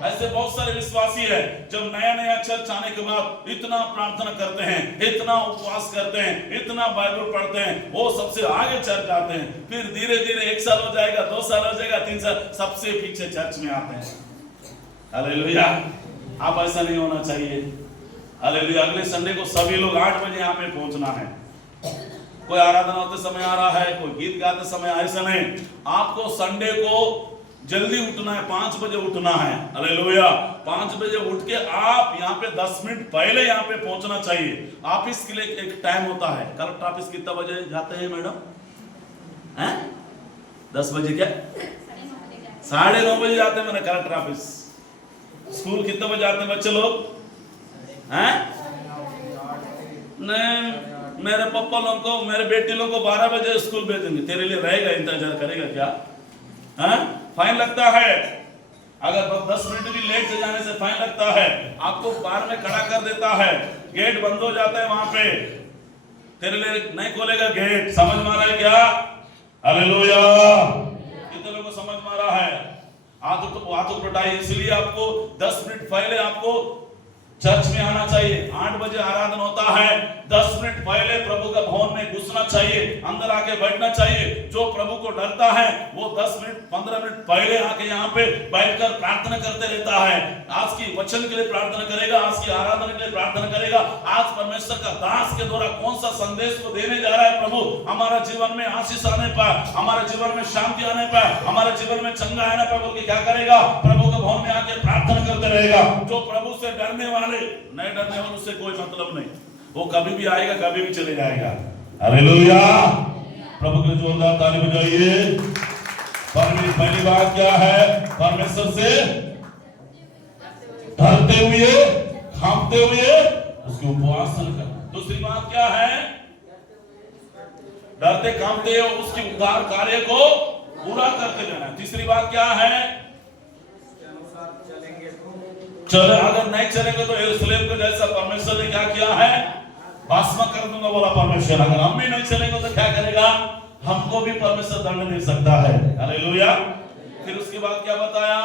ऐसे बहुत सारे विश्वासी है, जब नया नया चर्च आने के बाद इतना प्रार्थना करते हैं, इतना उपवास करते हैं, इतना बाइबल पढ़ते हैं, वो सबसे आगे चर्च आते हैं। फिर धीरे धीरे 1 साल हो जाएगा, 2 साल हो जाएगा, 3 साल, सबसे पीछे चर्च में आते हैं। हालेलुया। आप ऐसा नहीं होना चाहिए। हालेलुया। अगले संडे को सभी लोग 8 बजे यहाँ पे पहुंचना है। कोई आराधना होते समय आ रहा है, कोई गीत गाते समय, ऐसा नहीं। आपको संडे को जल्दी उठना है, 5 बजे उठना है। हालेलुया। 5 बजे उठ के आप यहाँ पे 10 मिनट पहले यहाँ पे पहुंचना चाहिए। ऑफिस के लिए एक टाइम होता है। कलेक्टर ऑफिस कितना बजे जाते हैं मैडम? हैं? 10 बजे क्या? 9:30 बजे जाते हैं मैंने कलेक्टर ऑफिस। स्कूल कितने बजे आते हैं बच्चे लोग? हैं? नहीं, मेरे पापा लोगों को, मेरे बेटी लोगों को 12 बजे स्कूल भेजेंगे। तेरे लिए रहेगा, इंतजार करेगा क्या? हैं? फाइन लगता है। अगर 10 मिनट भी लेट से जाने से फाइन लगता है। आपको बाहर में खड़ा कर देता है, गेट बंद हो जाता है वहां पे, तेरे लिए नहीं खोलेगा गेट। समझ में आ रहा है क्या? हालेलुया। कितने लोगों को समझ में आ रहा है? आदत बताइए। इसलिए आपको 10 मिनट पहले आपको चर्च में आना चाहिए। 8 बजे आराधना होता है, 10 मिनट पहले प्रभु का भवन में घुसना चाहिए, अंदर आके बैठना चाहिए। जो प्रभु को डरता है वो 10 मिनट 15 मिनट पहले आके यहाँ पे बैठकर प्रार्थना करते रहता है। आज की वचन के लिए प्रार्थना करेगा, आज की आराधना के लिए प्रार्थना करेगा। आज परमेश्वर का दास के द्वारा कौन सा संदेश को देने जा रहा है प्रभु, हमारा जीवन में आशीष आने पाए, हमारे जीवन में शांति आने पाए, हमारे जीवन में चंगा आने पाए बोल के क्या करेगा? प्रभु के भवन में आके प्रार्थना करते रहेगा। जो प्रभु से डरने वाले, नहीं डरने वाले, उससे कोई मतलब नहीं। वो कभी भी आएगा, कभी भी चले जाएगा। हालेलुया। प्रभु के जोरदार ताली बजाइए। पहली बात क्या है? परमेश्वर से डरते हुए, कांपते हुए उसकी उपासना करना। दूसरी बात क्या है? डरते कांपते हुए उसकी उद्धार कार्य को पूरा करते जाना। तीसरी बात क्या है? चले, अगर नहीं चलेंगे तो यरूशलेम को जैसा परमेश्वर ने क्या किया है? भस्म कर दूंगा बोला परमेश्वर। अगर हम भी नहीं चलेंगे तो क्या करेगा? हमको भी परमेश्वर दंड दे सकता है। हालेलुया। फिर उसके बाद क्या बताया?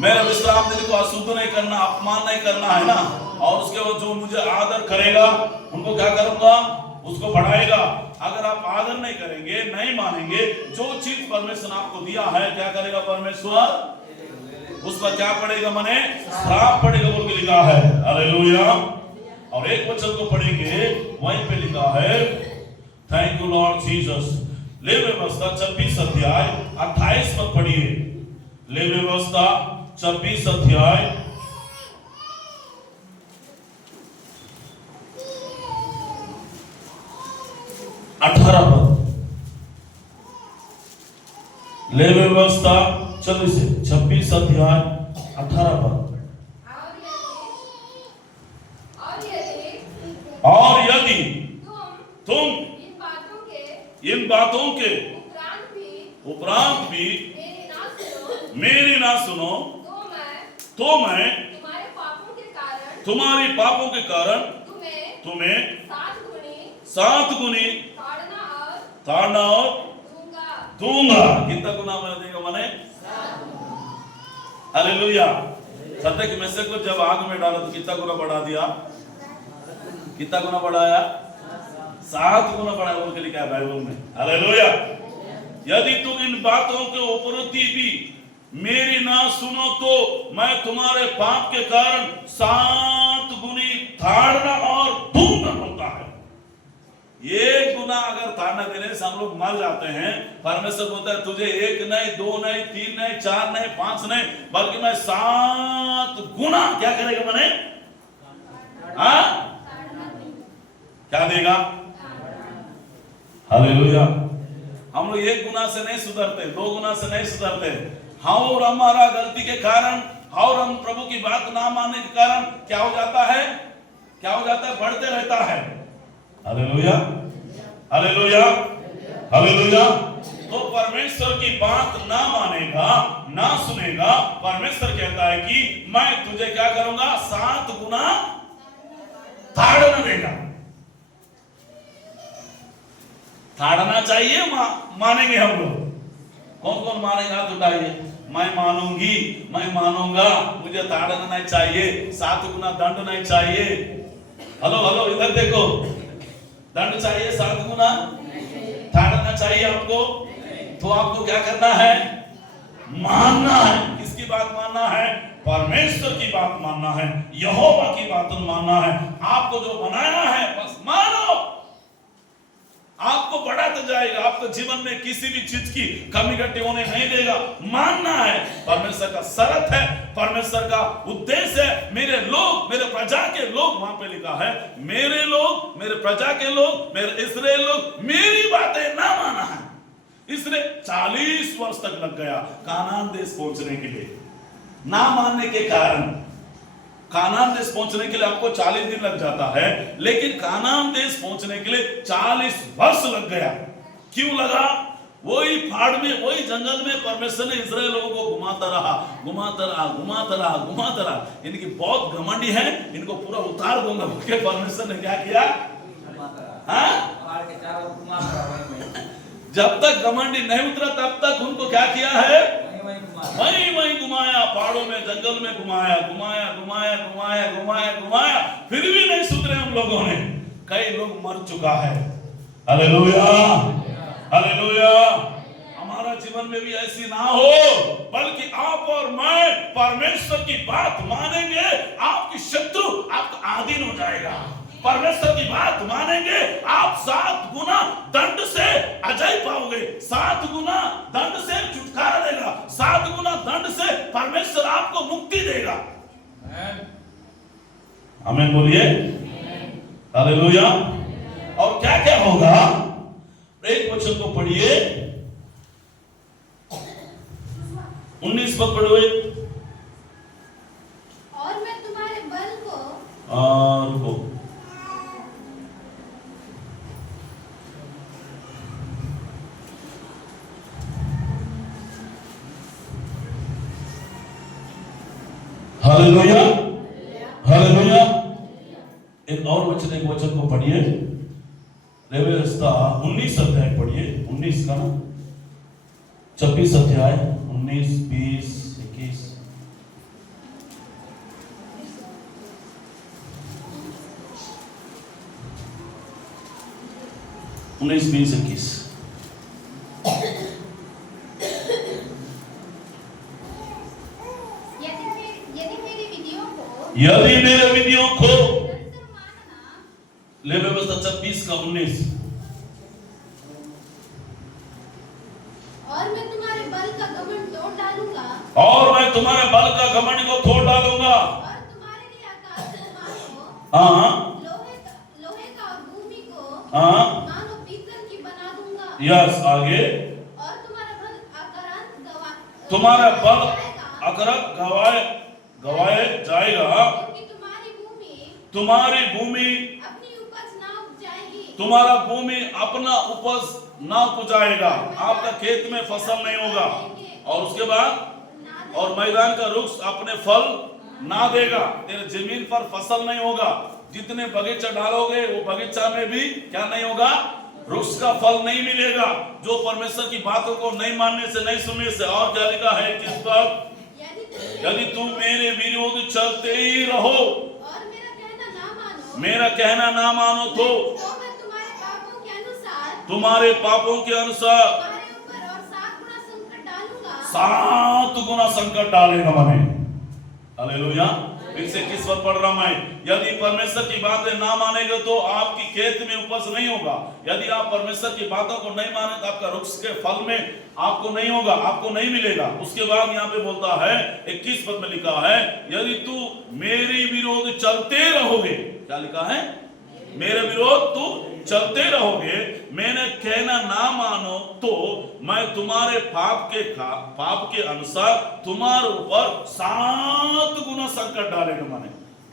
मेरे विश्राम दिन को अशुद्ध नहीं करना, अपमान नहीं करना है ना। और उसके बाद जो मुझे आदर करेगा उनको क्या करूंगा? उसको बढ़ाएगा। अगर आप आदर नहीं करेंगे, नहीं मानेंगे, जो चीज परमेश्वर ने आपको दिया है, क्या करेगा परमेश्वर? उस पर क्या पड़ेगा? मने श्राप पड़ेगा बोल के लिखा है। हालेलुया। और एक वचन को पढ़ेंगे, वहीं पे लिखा है, थैंक यू लॉर्ड जीसस। लेवी व्यवस्था 26 अध्याय 28 पद पढ़िए। लेवी व्यवस्था 26 अध्याय 18 पद। लेवी व्यवस्था 26 अध्याय 18 पद। और यदि तुम इन बातों के उपरांत भी मेरी ना सुनो तो मैं तुम्हारी पापों के कारण तुम्हें 7 गुनी ताड़ना और दूंगा। कितना गुना मैं देगा? मने हालेलुया। सत्य के मैसेज को जब आग में डाला तो कितना गुना बढ़ा दिया? कितना गुना बढ़ाया? 7 गुना बढ़ाया बोल के लिखा है बाइबल में। हालेलुया। यदि तुम इन बातों के उपरती भी मेरी ना सुनो तो मैं तुम्हारे पाप के कारण 7 गुनी ताड़ना और दूंगा होता है। एक गुना अगर ताड़ना देने से हम लोग मर जाते हैं, परमेश्वर बोलता है तुझे 1 नहीं, 2 नहीं, 3 नहीं, 4 नहीं, 5 नहीं, बल्कि मैं 7 गुना क्या करेगा? मने क्या देगा? हालेलुया। हम लोग 1 गुना से नहीं सुधरते, 2 गुना से नहीं सुधरते। और हमारा गलती के कारण और हम प्रभु की बात ना मानने के कारण क्या हो जाता है? क्या हो जाता है? बढ़ते रहता है। Hallelujah, hallelujah, hallelujah. तो परमेश्वर की बात ना मानेगा, ना सुनेगा, परमेश्वर कहता है कि मैं तुझे क्या करूंगा, 7 गुना ताड़ना देगा। ताड़ना चाहिए, मानेंगे हम लोग। कौन कौन मानेगा, हाथ उठाइए। मैं मानूंगी, मैं मानूंगा, मुझे ताड़ना नहीं चाहिए, 7 गुना दंड नहीं चाहिए। हेलो हेलो, इधर देखो, दंड चाहिए 7 गुना, ताड़ना चाहिए आपको। तो आपको क्या करना है, मानना है। किसकी बात मानना है, परमेश्वर की बात मानना है, यहोवा की बात मानना है। आपको जो बनाया है बस मानो, आपको बढ़ाता जाएगा, आपको जीवन में किसी भी चीज की कमी घटी होने नहीं देगा। मानना है, परमेश्वर का शर्त है, परमेश्वर का उद्देश्य है। मेरे लोग, मेरे प्रजा के लोग, वहां पे लिखा है मेरे लोग, मेरे प्रजा के लोग, मेरे इस्राएल लोग मेरी बातें ना माना है। इसलिए 40 वर्ष तक लग गया कानान देश पहुंचने के लिए। ना मानने के कारण कानान देश पहुंचने के लिए आपको 40 दिन लग जाता है, लेकिन कानान देश पहुंचने के लिए 40 वर्ष लग गया। क्यों लगा, वही पहाड़ में, वही जंगल में परमेश्वर ने इस्राएल लोगों को घुमाता रहा, घुमाता रहा, घुमाता रहा, घुमाता रहा। इनकी बहुत घमंडी है, इनको पूरा उतार दूंगा क्योंकि परमेश्वर ने क्या किया, जब तक घमंडी नहीं उतरा तब तक उनको क्या किया है, वही घुमाया, पहाड़ों में, जंगल में घुमाया, घुमाया, घुमाया, घुमाया, घुमाया, घुमाया, फिर भी नहीं सुधरे हम लोगों ने। कई लोग मर चुका है। Hallelujah, hallelujah. हमारा जीवन में भी ऐसी ना हो, बल्कि आप और मैं परमेश्वर की बात मानेंगे, आपकी शत्रु आपका अधीन हो जाएगा। परमेश्वर की बात मानेंगे, आप 7 गुना दंड से अजय पाओगे, 7 गुना दंड से छुटकारा देगा, 7 गुना दंड से परमेश्वर आपको मुक्ति देगा। आमीन बोलिए, हालेलुया। और क्या क्या होगा, एक वचन को पढ़िए, 19 पद पढ़िए। और मैं तुम्हारे बल को हालेलुया, हालेलुया। एक और वचन, एक वचन को पढ़िए, लेवियस्ता 19 अध्याय पढ़िए, 19 का 26 अध्याय, 19, 20, 21। यदि मेरे विधियों को ले व्यवस्था 26 का 19। और मैं तुम्हारे बल का घमंड तोड़ डालूंगा, और मैं तुम्हारे बल का घमंड को तोड़ डालूंगा, और तुम्हारे लिए आकाश को मानो लोहे का और भूमि को मानो पीतल की बना दूंगा। यस, आगे। और तुम्हारा बल अकरत गवाए जाएगा, तुम्हारी भूमि अपनी उपज ना उपजाएगी, तुम्हारा भूमि अपना उपज ना उपजाएगा, आपका खेत में फसल नहीं होगा। और उसके बाद, और मैदान का वृक्ष अपने फल ना देगा, तेरे जमीन पर फसल नहीं होगा। जितने बगीचा डालोगे वो बगीचा में भी क्या नहीं होगा, वृक्ष का फल नहीं मिलेगा, जो परमेश्वर की बातों को नहीं मानने से, नहीं सुनने से। और क्या लिखा है, किस पर, यदि तुम मेरे विरोध चलते ही रहो और मेरा कहना ना मानो तो मैं तुम्हारे पापों के अनुसार तुम्हारे पापों के अनुसार तुम्हारे ऊपर और 7 गुना संकट डालूंगा। 7 गुना संकट डालेगा मैंने। हालेलुया। फिर से किस पर पढ़ रहा मैं, यदि परमेश्वर की बातें ना मानेंगे तो आपकी खेत में उपज नहीं होगा। यदि आप परमेश्वर की बातों को नहीं माने तो आपका वृक्ष के फल में आपको नहीं होगा, आपको नहीं मिलेगा। उसके बाद यहाँ पे बोलता है 21 पद में लिखा है, यदि तू मेरे विरोध चलते रहोगे, क्या लिखा है, मेरे विरोध तू चलते रहोगे, मैंने कहना ना मानो तो मैं तुम्हारे पाप के अनुसार तुम्हारे ऊपर 7 गुना संकट डालेगा। माने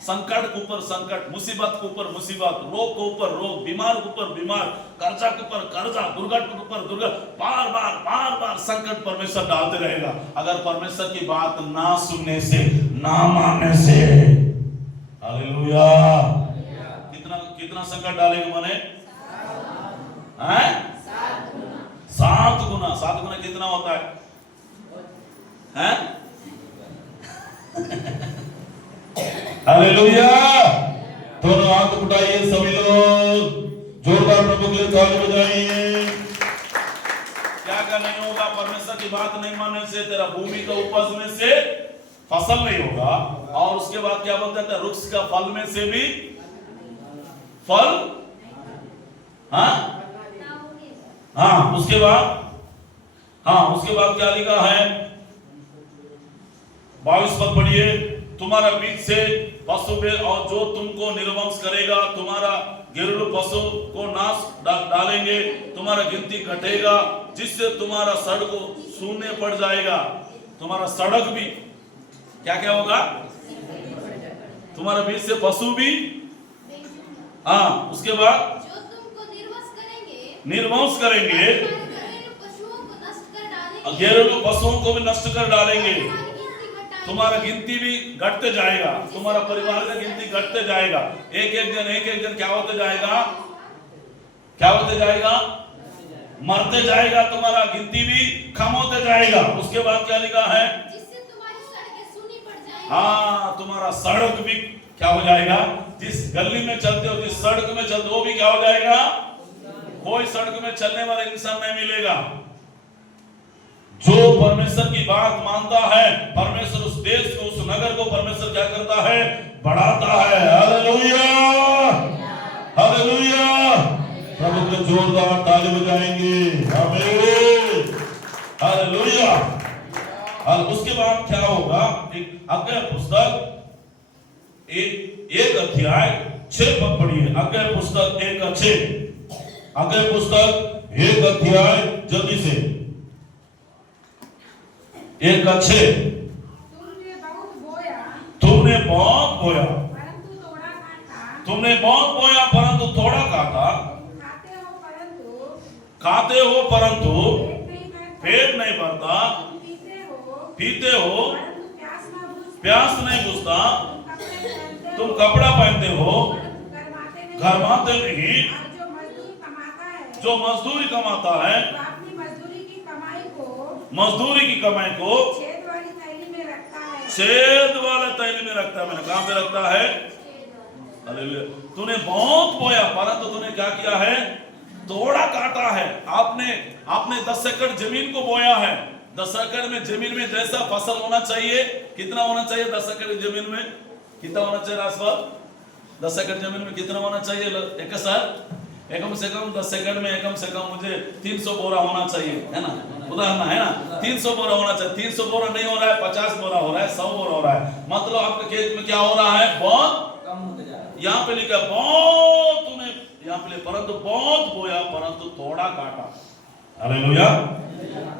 संकट के ऊपर संकट, मुसीबत के ऊपर मुसीबत, रोग के ऊपर रोग, बीमार के ऊपर बीमार, कर्जा के ऊपर कर्जा, दुर्घटना के ऊपर दुर्घटना, बार बार संकट परमेश्वर डालते रहेगा। अगर परमेश्वर की बात ना सुनने से, ना मानने से, हालेलुया, कितना संकट डालेगा माने? 7 गुना। 7 गुना कितना होता है? हालेलुया। दोनों हाथ उठाइए सभी लोग, जोरदार प्रभु के लिए ताली बजाइए। क्या नहीं होगा? परमेश्वर की बात नहीं मानने से तेरा भूमि का उपज में से फसल नहीं होगा, और उसके बाद क्या बोलते हैं? वृक्ष का फल में से भी फल, उसके बाद क्या लिखा है? 22 पद पढ़िए। तुम्हारा बीच से पशु और जो तुमको निर्वंश करेगा, तुम्हारा घरेलू पशु को नाश डालेंगे, तुम्हारा गिनती घटेगा, जिससे तुम्हारा सड़क शून्य पड़ जाएगा। तुम्हारा सड़क भी क्या क्या होगा? तुम्हारा बीच से पशु भी, उसके बाद जो तुमको निर्वंश करेंगे, पशुओं को नष्ट कर डालेंगे, घरेलू पशुओं को भी नष्ट कर डालेंगे। तुम्हारा तुम्हारी गिनती भी घटते जाएगा, तुम्हारा परिवार का गिनती घटते जाएगा। एक जन क्या होते जाएगा? मरते जाएगा, तुम्हारा गिनती भी कम होते जाएगा। उसके बाद क्या लिखा है? जिससे तुम्हारी सड़कें सूनी पड़ जाएंगी। तुम्हारा सड़क भी क्या हो जाएगा? जिस गली में चलते हो, जिस सड़क में चलते हो, वो भी क्या हो जाएगा? कोई सड़क में चलने वाला इंसान नहीं मिलेगा। जो परमेश्वर की बात मानता है, परमेश्वर उस देश को, उस नगर को परमेश्वर क्या करता है? बढ़ाता है। Hallelujah, hallelujah. प्रभु के जोरदार ताली बजाएंगे। आमीन, हालेलुया। और उसके बाद क्या होगा? एक आज्ञा पुस्तक एक अध्याय 6 पद पढ़िए। आज्ञा पुस्तक 1:6। आज्ञा पुस्तक 1 अध्याय, जल्दी से 1:6। तुमने बहुत बोया परंतु थोड़ा काटा, खाते हो परंतु पेट नहीं भरता, पीते हो प्यास नहीं बुझता, तुम कपड़ा पहनते हो घरमाते नहीं, जो मजदूरी कमाता है मजदूरी की कमाई को छेद वाले तैली में रखता है। मैंने कहां पे रखता है? हालेलुया। तूने बहुत बोया परंतु तूने क्या किया है? थोड़ा काटा है। आपने 10 एकड़ जमीन को बोया है। 10 एकड़ में जमीन में जैसा फसल होना चाहिए, कितना होना चाहिए? 10 एकड़ जमीन में कितना होना चाहिए? राजपाल, 10 एकड़ जमीन में कितना होना चाहिए? एक कम से कम 10 एकड़ में कम से कम मुझे 300 बोरा होना चाहिए, है ना? उदाहरण है ना, 300 बोरा होना चाहिए। 300 बोरा नहीं हो रहा है, 50 बोरा हो रहा है, 100 बोरा हो रहा है। मतलब आपके खेत में क्या हो रहा है? बहुत कम होते जा रहा है। यहाँ पे लिखा बहुत, तूने यहाँ पे परंतु बहुत बोया परंतु थोड़ा काटा। हालेलुया।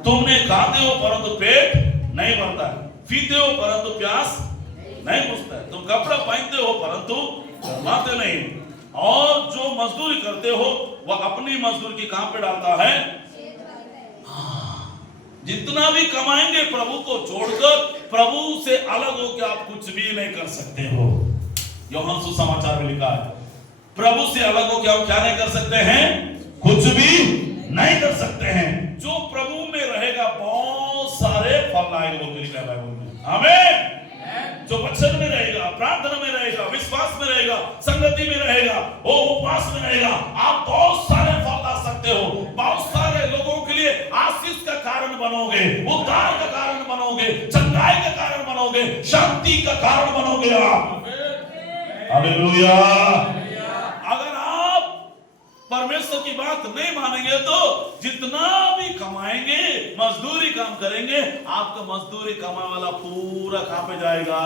तुमने खाते हो परंतु पेट नहीं भरता है, पीते हो परंतु प्यास नहीं बुझता है, तुम कपड़ा पहनते हो परंतु घरमाते नहीं, और जो मजदूरी करते हो वह अपनी मजदूरी की कहां पे डालता है? जितना भी कमाएंगे प्रभु को छोड़कर, प्रभु से अलग होकर आप कुछ भी नहीं कर सकते हो। यूहन्ना सुसमाचार में लिखा है, प्रभु से अलग होकर आप क्या नहीं कर सकते हैं? कुछ भी नहीं कर सकते हैं। जो प्रभु में रहेगा बहुत सारे फल लाएगा, लिखा है बाइबल में। आमीन। जो वचन में रहेगा, प्रार्थना में रहेगा, विश्वास में रहेगा, संगति में रहेगा, वो उपवास में रहेगा, आप बहुत सारे फल ला सकते हो। बहुत सारे लोगों के लिए आशीष का कारण बनोगे, उद्धार का कारण बनोगे, चंगाई का कारण बनोगे, शांति का कारण बनोगे आप। हालेलुया। अगर आप परमेश्वर की बात नहीं मानेंगे तो जितना भी कमाएंगे, मजदूरी काम करेंगे, आपका मजदूरी कमाने वाला पूरा कहां पे जाएगा?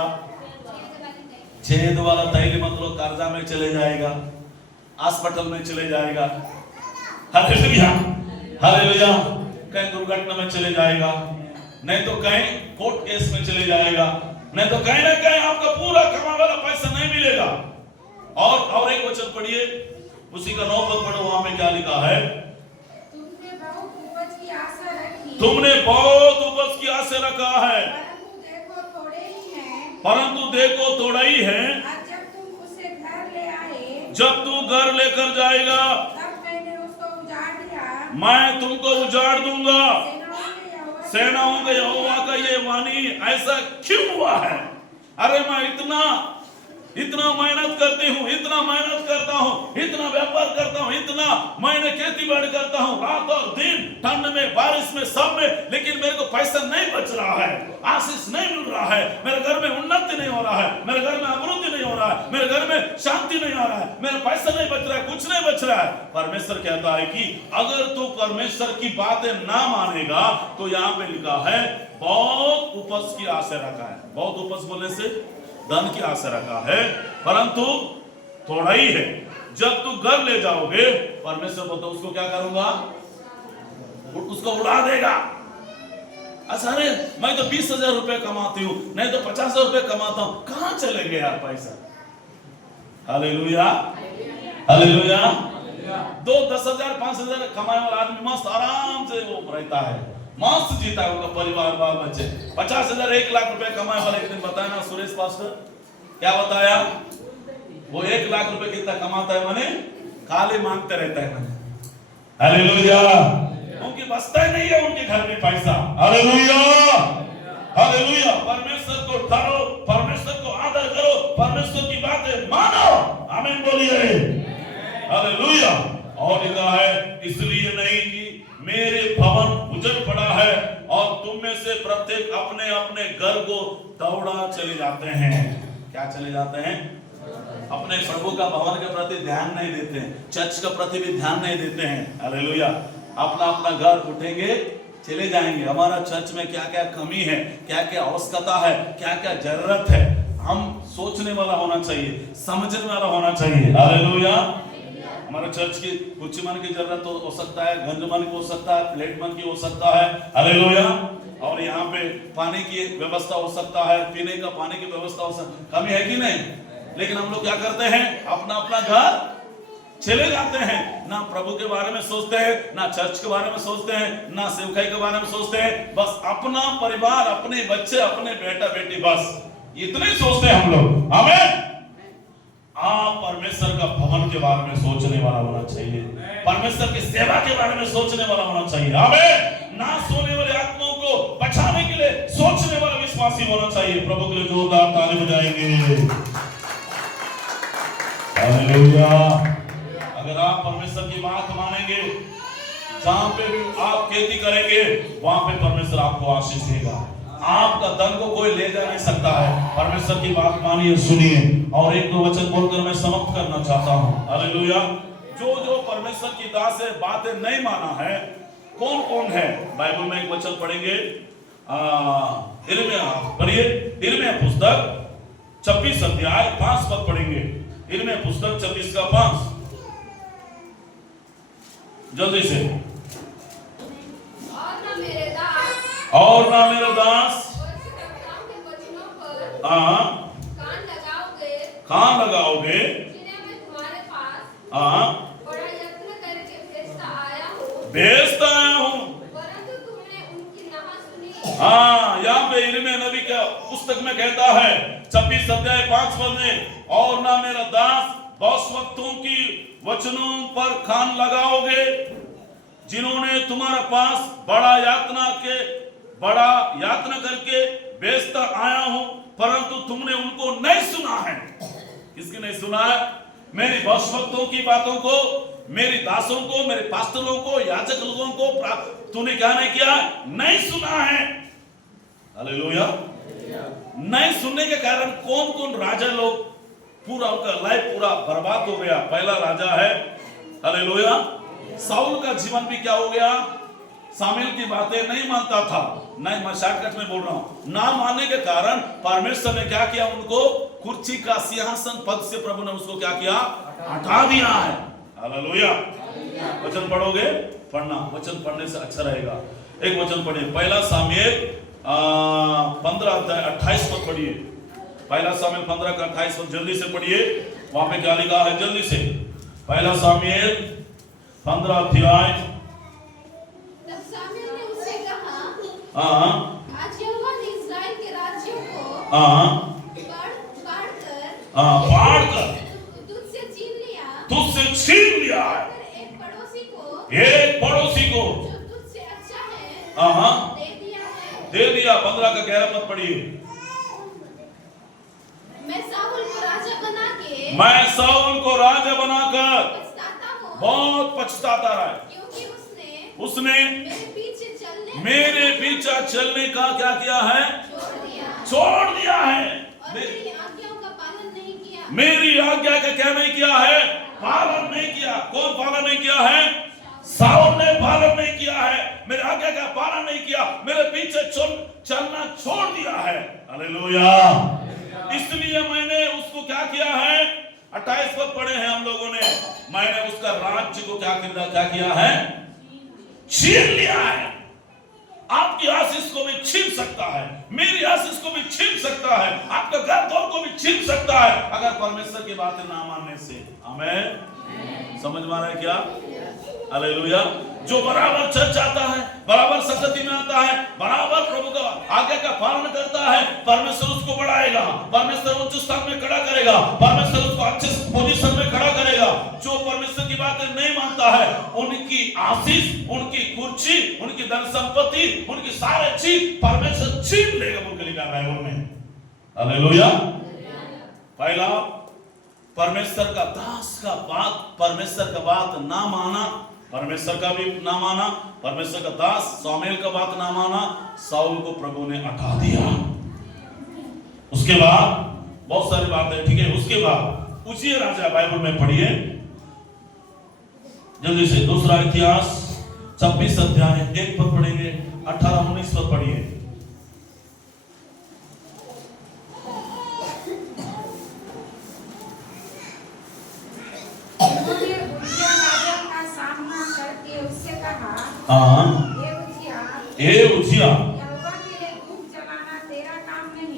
छेद वाला तैली, मतलब कर्जा में चले जाएगा, अस्पताल में चले जाएगा। Hallelujah, hallelujah. कहीं दुर्घटना में चले जाएगा, नहीं तो कहीं कोर्ट केस में चले जाएगा, नहीं तो कहीं ना कहीं आपका पूरा कमाने वाला पैसा नहीं मिलेगा। और एक वचन पढ़िए, उसी का 9 पद पढ़ो, वहां पे क्या लिखा है? तुमने बहुत उपज की आशा रखी, तुमने बहुत उपज की आशा रखा है, परंतु देखो थोड़े ही हैं। और जब तुम उसे घर ले आए, जब तू घर लेकर जाएगा, तब मैंने उसको उजाड़ दिया। मैं तुमको उजाड़ दूंगा। सेनाओं के यहोवा सेनाओं के यहोवा का ये वाणी ऐसा क्यों हुआ है? अरे मैं इतना मेहनत करती हूँ, इतना मेहनत करता हूँ, इतना व्यापार करता हूँ, इतना मैंने खेती बाड़ी करता हूँ, रात और दिन, ठंड में, बारिश में, सब में, लेकिन मेरे को पैसा नहीं बच रहा है, आशीष नहीं मिल रहा है, मेरे घर में उन्नति नहीं हो रहा है, मेरे घर में अभिवृद्धि नहीं हो रहा है, मेरे घर में शांति नहीं आ रहा है, मेरा पैसा नहीं बच रहा है, कुछ नहीं बच रहा है। परमेश्वर कहता है कि अगर तू परमेश्वर की बातें ना मानेगा तो यहाँ पे लिखा है बहुत उपज की आशा रखा है। बहुत उपज बोलने से धन की आशा रखा है, परंतु थोड़ा ही है। जब तू घर ले जाओगे, परमेश्वर बोलता उसको क्या करूंगा? उसको उड़ा देगा। अच्छा, अरे मैं तो 20,000 रुपए कमाती हूँ, नहीं तो 50,000 रुपए कमाता हूँ, कहां चले गए यार पैसा? Hallelujah, hallelujah. 10,000 5,000 कमाने वाला आदमी मस्त आराम से वो रहता है, मस्त जीता है, उनका परिवार, बाल बच्चे। 50,000 1 लाख रुपए कमाए वाले एक दिन बताया ना सुरेश पास्टर, क्या बताया? वो 1 लाख रुपए कितना कमाता है, माने खाली मांगते रहता है माने। हालेलुया। उनकी बचता ही नहीं है उनके घर में पैसा। Hallelujah, hallelujah. परमेश्वर को ठहरो, परमेश्वर को आदर करो, परमेश्वर की बातें मानो। आमीन बोलिए। हालेलुया। और लिखा है इसलिए नहीं कि मेरे भवन उजड़ पड़ा है और तुम में से प्रत्येक अपने अपने घर को दौड़ा चले जाते हैं। क्या चले जाते हैं? अपने प्रभु का भवन के प्रति ध्यान नहीं देते हैं, चर्च के प्रति भी ध्यान नहीं देते हैं। हालेलुया। अपना अपना घर उठेंगे, चले जाएंगे। हमारा चर्च में क्या क्या कमी है, क्या क्या आवश्यकता है, क्या क्या जरूरत है, हम सोचने वाला होना चाहिए, समझने वाला होना चाहिए। हालेलुया। हमारा चर्च की कुछ मन की जरूरत हो सकता है, गंज मन की हो सकता है, प्लेट मन की हो सकता है। हालेलुया। और यहाँ पे पानी की व्यवस्था हो सकता है, पीने का पानी की व्यवस्था हो सकता है, कमी है कि नहीं? लेकिन हम लोग क्या करते हैं? अपना अपना घर चले जाते हैं, ना प्रभु के बारे में सोचते हैं, ना चर्च के बारे में सोचते हैं, ना सेवकाई के बारे में सोचते हैं। बस अपना परिवार, अपने बच्चे, अपने बेटा बेटी, बस इतने सोचते हैं हम लोग। आमीन। आप परमेश्वर का भवन के बारे में सोचने वाला होना चाहिए, परमेश्वर की सेवा के बारे में सोचने वाला होना चाहिए। आमीन। ना सोने वाले आत्माओं को बचाने के लिए सोचने वाला विश्वासी होना चाहिए। प्रभु के लिए जोरदार ताली बजाएंगे। हालेलुया। अगर आप परमेश्वर की बात मानेंगे, जहां पे भी आप खेती करेंगे, वहां पे परमेश्वर आपको आशीष देगा। आपका धन को कोई ले जा नहीं सकता है। परमेश्वर की बात मानिए, सुनिए। और 1-2 वचन बोलकर मैं समाप्त करना चाहता हूँ। हालेलुया। जो परमेश्वर की दास से बातें नहीं माना है, कौन कौन है? बाइबल में एक वचन पढ़ेंगे, यिर्मयाह पढ़िए, यिर्मयाह पुस्तक 26 अध्याय 5 पद पढ़ेंगे। यिर्मयाह पुस्तक 26 का 5, जल्दी से। और ना मेरे दास कान लगाओगे, भेजता आया हूँ। यहाँ पे यिर्मयाह नबी का पुस्तक में कहता है 26 अध्याय 5 पद में, और ना मेरा दास भविष्यवक्ताओं की वचनों पर कान लगाओगे, जिन्होंने तुम्हारे पास बड़ा यातना करके भेजता आया हूं, परंतु तुमने उनको नहीं सुना है। किसकी नहीं सुना है? मेरी भविष्यवक्ताओं की बातों को, मेरी दासों को, मेरे पास्टरों को, याजक लोगों को तूने क्या नहीं किया? नहीं सुना है। हालेलुया। नहीं सुनने के कारण कौन कौन राजा लोग पूरा उनका लाइफ पूरा बर्बाद हो गया। पहला राजा है, हालेलुया, साउल का जीवन भी क्या हो गया? सामुएल की बातें नहीं मानता था। नहीं, मैं शॉर्टकट में बोल रहा हूं। ना मानने के कारण परमेश्वर ने क्या किया? उनको कुर्सी का सिंहासन पद से प्रभु ने उसको क्या किया? हटा दिया है। हालेलुया। वचन पढ़ोगे? पढ़ना, वचन पढ़ने से अच्छा रहेगा। एक वचन पढ़िए, पहला सामुएल 15 अध्याय 28 पद पढ़िए। पहला सामुएल 15 का 28 जल्दी से पढ़िए, वहां पे क्या लिखा है जल्दी से। पहला सामुएल 15 अध्याय। तब सामुएल ने उससे कहा, हाँ आज यहोवा ने इस्राएल के राज्यों को हाँ फाड़ कर तुझसे छीन लिया है। एक पड़ोसी को जो तुझसे अच्छा है दे दिया। 15 का 11 मत पढ़िए। मैं साउल को राजा बनाकर पछताता हूँ, बहुत पछताता रहा है, क्योंकि उसने मेरे पीछे चलने का क्या किया है, छोड़ दिया है। मेरी आज्ञाओं का पालन नहीं किया। मेरी आज्ञा का क्या नहीं किया है, पालन नहीं किया। कौन पालन नहीं किया है? साउल ने पालन नहीं किया है, मेरे आज्ञा का पालन नहीं किया, मेरे पीछे चलना छोड़ दिया है। हालेलुया। इसलिए मैंने उसको क्या किया है, 28 पद पढ़े हैं हम लोगों ने, मैंने उसका राज्य को क्या किया है, छीन लिया है। आपकी आशीष को भी छीन सकता है, मेरी आशीष को भी छीन सकता है, आपका घर द्वार को भी छीन सकता है, अगर परमेश्वर की बातें ना मानने से। आमीन। समझ में आ रहा है क्या? हालेलुया। जो बराबर चर्च आता है, बराबर संगति में आता है, बराबर प्रभु का आज्ञा का पालन करता है, परमेश्वर उसको बढ़ाएगा, परमेश्वर उच्च स्थान में खड़ा करेगा, परमेश्वर उसको अच्छे पोजीशन में खड़ा करेगा। जो परमेश्वर की बातें नहीं मानता है, उनकी आशीष, उनकी कुर्सी, उनकी धन संपत्ति, उनकी सारे चीज परमेश्वर छीन लेगा बोल के लिखा है बाइबल में। हालेलुया। पहला, परमेश्वर का दास का बात, परमेश्वर का बात ना माना, परमेश्वर का भी ना माना, परमेश्वर का दास सामुएल का बात ना माना, साउल को प्रभु ने हटा दिया। उसके बाद बहुत सारी बातें, ठीक है। उसके बाद उजिया राजा, बाइबल में पढ़िए जल्दी से, दूसरा इतिहास 26 अध्याय 1 पद पढ़ेंगे, 18-19 पद पढ़िए।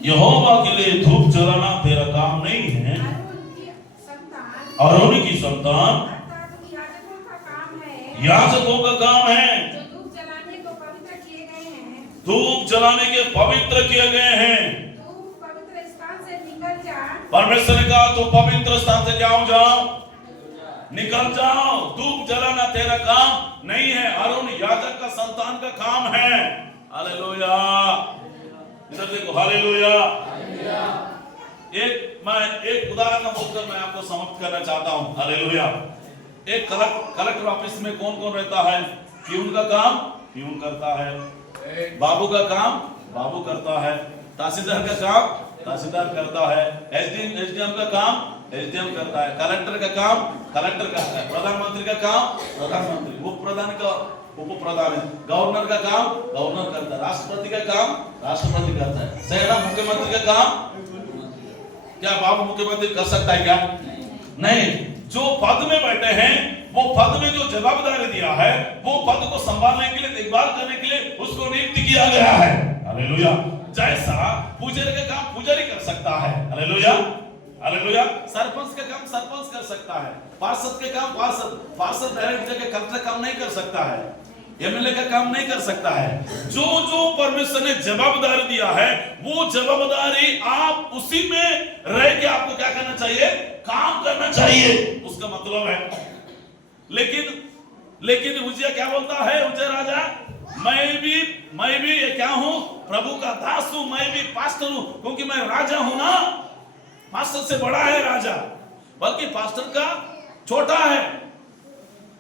यहोवा के लिए धूप जलाना तेरा काम नहीं है, और उनकी संतान याजकों का काम है, धूप जलाने के पवित्र किए गए हैं। पवित्र स्थान से निकल जा। परमेश्वर ने कहा तो पवित्र स्थान से क्या हो जाओ, निकल जाओ। धूप जलाना तेरा काम नहीं है, अरुण याजक का संतान का काम है। हालेलुया। इधर देखो, हालेलुया। एक उदाहरण बोलकर मैं आपको समाप्त करना चाहता हूं। हालेलुया। एक कलेक्टर ऑफिस में कौन कौन रहता है? प्यून का काम प्यून करता है, बाबू का काम बाबू करता है, तहसीलदार का काम तहसीलदार करता है, एसडीएम का काम एसडीएम करता है, कलेक्टर का काम कलेक्टर करता है, प्रधानमंत्री का काम प्रधानमंत्री, उप प्रधान का उप प्रधान, गवर्नर का काम गवर्नर करता है, राष्ट्रपति का काम राष्ट्रपति करता है, सेना मुख्यमंत्री का काम क्या बाबू मुख्यमंत्री कर सकता है क्या? नहीं। जो पद में बैठे हैं, वो पद में जो जवाबदारी दिया है, वो पद को संभालने के लिए, देखभाल करने के लिए उसको नियुक्त किया गया है। हालेलुया। जैसा पुजारी का काम पुजारी कर सकता है, हालेलुया हालेलुया, सरपंच का काम सरपंच कर सकता है, पार्षद के काम पार्षद डायरेक्ट जगह कलेक्टर काम नहीं कर सकता है, एमएलए का काम नहीं कर सकता है। जो जो परमेश्वर ने जवाबदारी दिया है, वो जवाबदारी आप उसी में रह के आपको क्या करना चाहिए? काम करना चाहिए। उसका मतलब है, लेकिन उजिया क्या बोलता है? उजिया राजा, मैं भी ये क्या हूं? प्रभु का दास हूं, मैं भी पास्टर हूं, क्योंकि मैं राजा हूं ना। पास्टर से बड़ा है राजा, बल्कि पास्टर का छोटा है।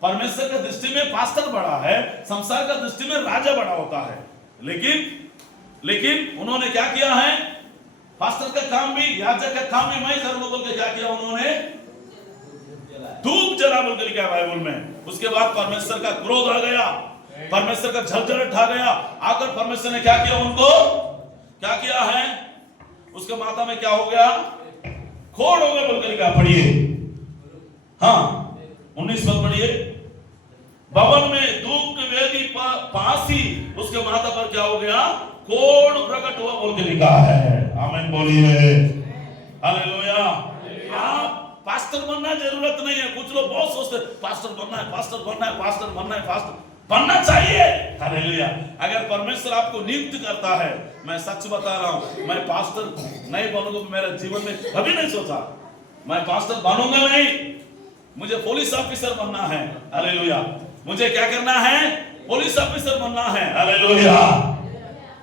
परमेश्वर के दृष्टि में पास्टर बड़ा है, संसार का दृष्टि में राजा बड़ा होता है। लेकिन उन्होंने क्या किया है? पास्टर का काम भी, याजक का काम भी मैं करूंगा बोल के क्या किया उन्होंने? धूप जला बोल के लिखा है बाइबल में। उसके बाद परमेश्वर का क्रोध आ गया, परमेश्वर का झलझलाहट आ गया। आकर परमेश्वर ने क्या किया? उनको क्या किया है? उसके माथा में क्या हो गया? खोड़ हो गया बोल के लिखा। पढ़िए, हाँ 19 पद पढ़िए। भवन में धूप की वेदी पास ही उसके माथा पर क्या हो गया? कोढ़ प्रकट हुआ बोल के लिखा है। आमीन बोलिए। हालेलुया। आप पास्टर बनना जरूरत नहीं है। कुछ लोग बहुत सोचते हैं पास्टर बनना है, पास्टर बनना है, पास्टर बनना है, पास्टर बनना चाहिए। हालेलुया। अगर परमेश्वर आपको नियुक्त करता है, मैं सच बता रहा हूं, मैं पास्टर नहीं बनूंगा, मेरे जीवन में कभी नहीं सोचा मैं पास्टर बनूंगा नहीं। मुझे पुलिस ऑफिसर बनना है। हालेलुया। मुझे क्या करना है? पुलिस ऑफिसर बनना है। Hallelujah,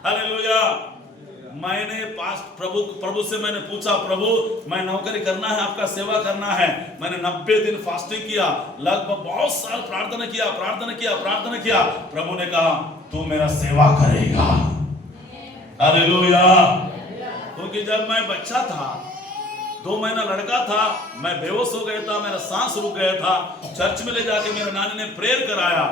hallelujah. मैंने प्रभु से मैंने पूछा, प्रभु मैं नौकरी करना है, आपका सेवा करना है। मैंने 90 दिन फास्टिंग किया, लगभग बहुत साल प्रार्थना किया। प्रभु ने कहा तू मेरा सेवा करेगा। हालेलुया। क्योंकि जब मैं बच्चा था, 2 महीना लड़का था, मैं बेहोश हो गया था, मेरा सांस रुक गया था। चर्च में ले जाके मेरे नानी ने प्रेयर कराया।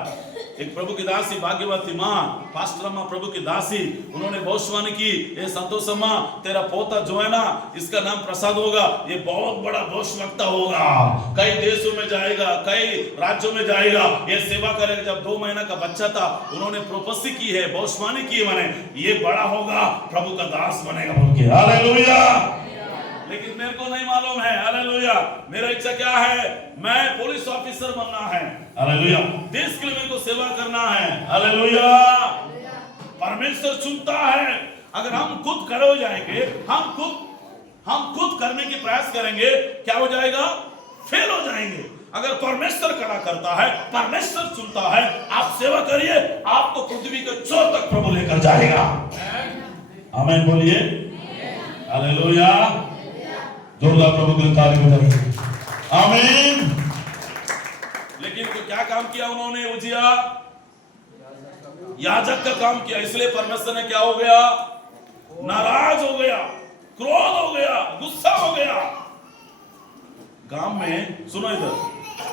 एक प्रभु की दासी भाग्यवती माँ, पास्टर अम्मा प्रभु की दासी, उन्होंने भविष्यवाणी की, ये संतोष अम्मा तेरा पोता जो है ना, इसका नाम प्रसाद होगा, ये बहुत बड़ा भविष्यवक्ता होगा, कई देशों में जाएगा, कई राज्यों में जाएगा, ये सेवा करेगा। जब 2 महीना का बच्चा था, उन्होंने प्रोफेसी की है, भविष्यवाणी की है, मैंने ये बड़ा होगा, प्रभु का दास बनेगा बोल के। हालेलुया। लेकिन मेरे को नहीं मालूम है। हालेलुया। मेरा इच्छा क्या है? मैं पुलिस ऑफिसर बनना है। हालेलुया। देश के लिए मेरे को सेवा करना है। हालेलुया। परमेश्वर चुनता है। अगर हम खुद खड़े हो जाएंगे, हम खुद करने की प्रयास करेंगे, क्या हो जाएगा? फेल हो जाएंगे। अगर परमेश्वर खड़ा करता है, परमेश्वर चुनता है, आप सेवा करिए, आपको पृथ्वी के छोर तक प्रभु लेकर जाएगा। आमीन बोलिए। हालेलुया। जोरदार प्रभु के लिए ताली बजाइए। आमीन। लेकिन तो क्या काम किया उन्होंने? उजिया याजक का काम किया, इसलिए परमेश्वर ने क्या हो गया? नाराज हो गया, क्रोध हो गया, गुस्सा हो गया। गांव में सुनो, इधर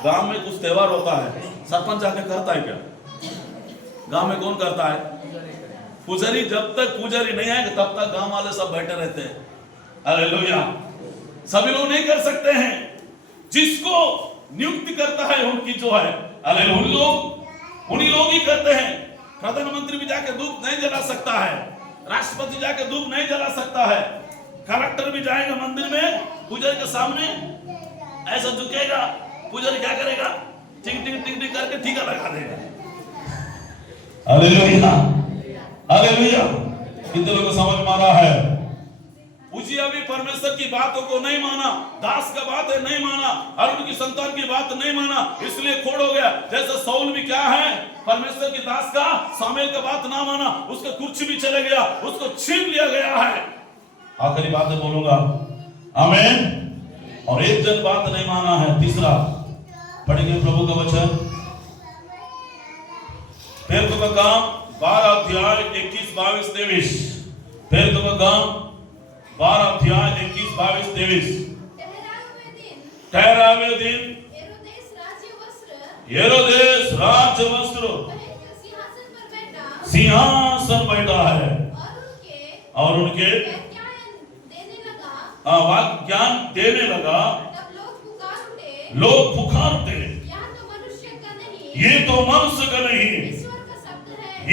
गांव में कुछ त्योहार होता है, सरपंच जाके करता है क्या? गांव में कौन करता है? पुजारी। जब तक पुजारी नहीं आएगा तब तक गांव वाले सब बैठे रहते हैं। हालेलुया। सभी लोग नहीं कर सकते हैं। जिसको नियुक्त करता है उनकी जो है, हालेलुया, उन्हीं लोग ही करते हैं। प्रधानमंत्री भी जाके धूप नहीं जला सकता है, राष्ट्रपति जाके धूप नहीं जला सकता है, कलेक्टर भी जाएगा मंदिर में, पुजारी के सामने ऐसा झुकेगा, पुजारी क्या करेगा? टिंग टिंग टिंग टिंग करके टीका लगा देगा। Hallelujah, hallelujah. कितने लोगों को समझ में आ रहा है? उजिया भी परमेश्वर की बातों को नहीं माना, दास का बात है नहीं माना, हारून की संतान की बात नहीं माना, इसलिए खोड़ हो गया। जैसे शाऊल भी क्या है? परमेश्वर की दास का, सामुएल का बात ना माना, उसका कुर्सी भी चले गया, उसको छीन लिया गया है। आखिरी बात बोलूंगा, आमीन। और एक जन बात नहीं माना है। तीसरा पढ़ेंगे प्रभु का वचन, पेरतों का काम 12 अध्याय 21, 22, 23। पेरतों का काम 12 अध्याय 21, 22, 23। ठहरावे दिन हेरोदेस राज्य वस्त्र सिंहासन बैठा है, और उनके ज्ञान देने लगा। लोग पुकार उठे, ये तो मनुष्य का नहीं,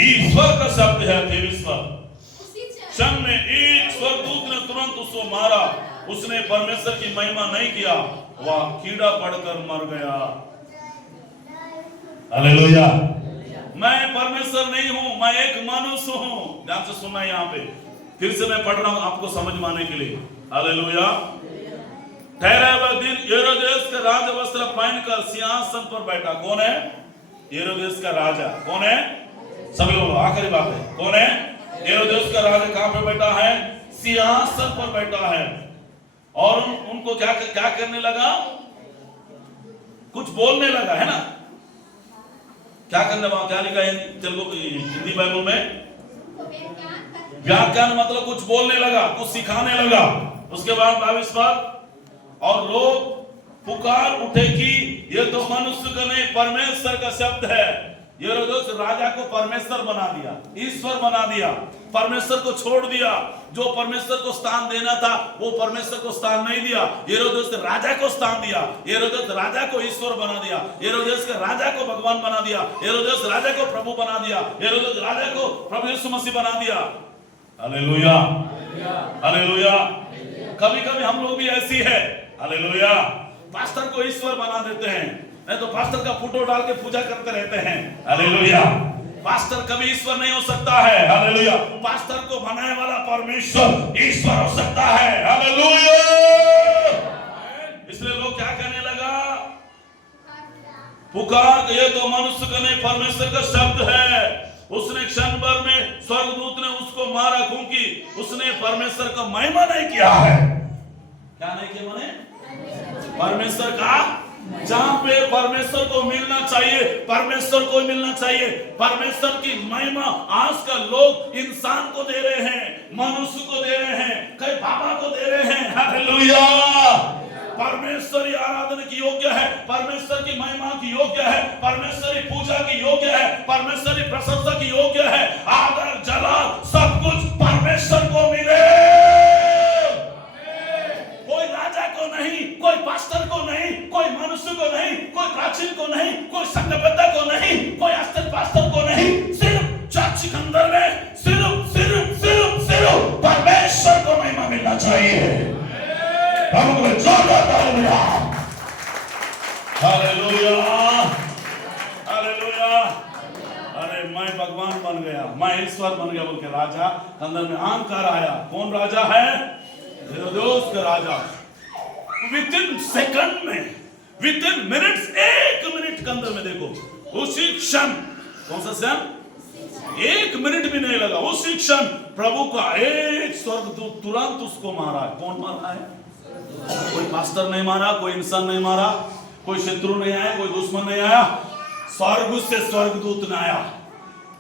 ईश्वर का शब्द है। 23 क्षण में एक स्वर्गदूत ने तुरंत उसको मारा, उसने परमेश्वर की महिमा नहीं किया, वह कीड़ा पड़कर मर गया। हालेलुया। मैं परमेश्वर नहीं हूं, मैं एक मनुष्य हूं। ध्यान से सुनना, यहाँ पे फिर से मैं पढ़ रहा हूं आपको समझ में आने के लिए। हालेलुया। ठहरा हुआ दिन हेरोदेस का राज वस्त्र पहनकर सिंहासन पर बैठा। कौन है? हेरोदेस का राजा। कौन है? सभी लोग, आखिरी बात है, कौन है? हेरोदेस का राजा कहां पे बैठा है? सिंहासन पर बैठा है। और उनको क्या करने लगा? कुछ बोलने लगा, है ना? क्या करने, वहां क्या लिखा है तेलुगु हिंदी बाइबल में? व्याख्यान, मतलब कुछ बोलने लगा, कुछ सिखाने लगा। उसके बाद 22 पर, और लोग पुकार उठे कि ये तो मनुष्य का नहीं, परमेश्वर का शब्द है। हेरोदेस राजा को परमेश्वर बना दिया, ईश्वर बना दिया, परमेश्वर को छोड़ दिया। जो परमेश्वर को स्थान देना था वो परमेश्वर को स्थान नहीं दिया, हेरोदेस राजा को स्थान दिया। हेरोदेस राजा को ईश्वर बना दिया, हेरोदेस के राजा को भगवान बना दिया, हेरोदेस राजा को प्रभु बना दिया, हेरोदेस राजा को प्रभु यीशु मसीह बना दिया। Hallelujah, hallelujah. कभी कभी हम लोग भी ऐसी है, हालेलुया, पास्टर को ईश्वर बना देते हैं, नहीं तो पास्टर का फोटो डाल के पूजा करते रहते हैं, हालेलुया। पास्टर कभी ईश्वर नहीं हो सकता है, हालेलुया। पास्टर को बनाने वाला परमेश्वर ईश्वर हो सकता है, हालेलुया। इसलिए लोग क्या कहने लगा, पुकार, ये तो मनुष्य का नहीं परमेश्वर का शब्द है। उसने क्षण भर में स्वर्गदूत ने उसको मारा क्योंकि उसने परमेश्वर का महिमा नहीं किया है। क्या नहीं किया माने? परमेश्वर का, जहां पे परमेश्वर को मिलना चाहिए, परमेश्वर को मिलना चाहिए। परमेश्वर की महिमा आज का लोग इंसान को दे रहे हैं, मनुष्य को दे रहे हैं, कई बाबा को दे रहे हैं, हालेलुया। परमेश्वरी आराधना की योग्य है, परमेश्वर की महिमा की योग्य है, परमेश्वरी पूजा की योग्य है, परमेश्वरी प्रशंसा की योग्य है। आदर जलाल सब कुछ परमेश्वर को मिले। कोई राजा को नहीं, कोई पास्टर को नहीं, कोई मनुष्य को नहीं, कोई प्राचीन को नहीं, कोई संघबद्ध को नहीं, कोई अस्तित्व पास्टर को नहीं, सिर्फ चर्च के अंदर में सिर्फ सिर्फ सिर्फ सिर्फ परमेश्वर को महिमा मिलना चाहिए। हमको जोरदार हालेलुया, हालेलुया, हालेलुया। अरे मैं भगवान बन गया, मैं ईश्वर बन गया बोल के राजा अंदर में अहंकार आया। कौन राजा है? हेरोदेस का राजा। विद इन सेकंड में, विद इन मिनट्स, 1 मिनट के अंदर में देखो, उसी क्षण, कौन सा क्षण? 1 मिनट भी नहीं लगा, उसी क्षण प्रभु का एक स्वर्गदूत तुरंत उसको मारा। कौन मारा है? कोई पास्टर नहीं मारा, कोई इंसान नहीं मारा, कोई शत्रु नहीं आया, कोई दुश्मन नहीं आया, स्वर्ग से स्वर्गदूत ने आया।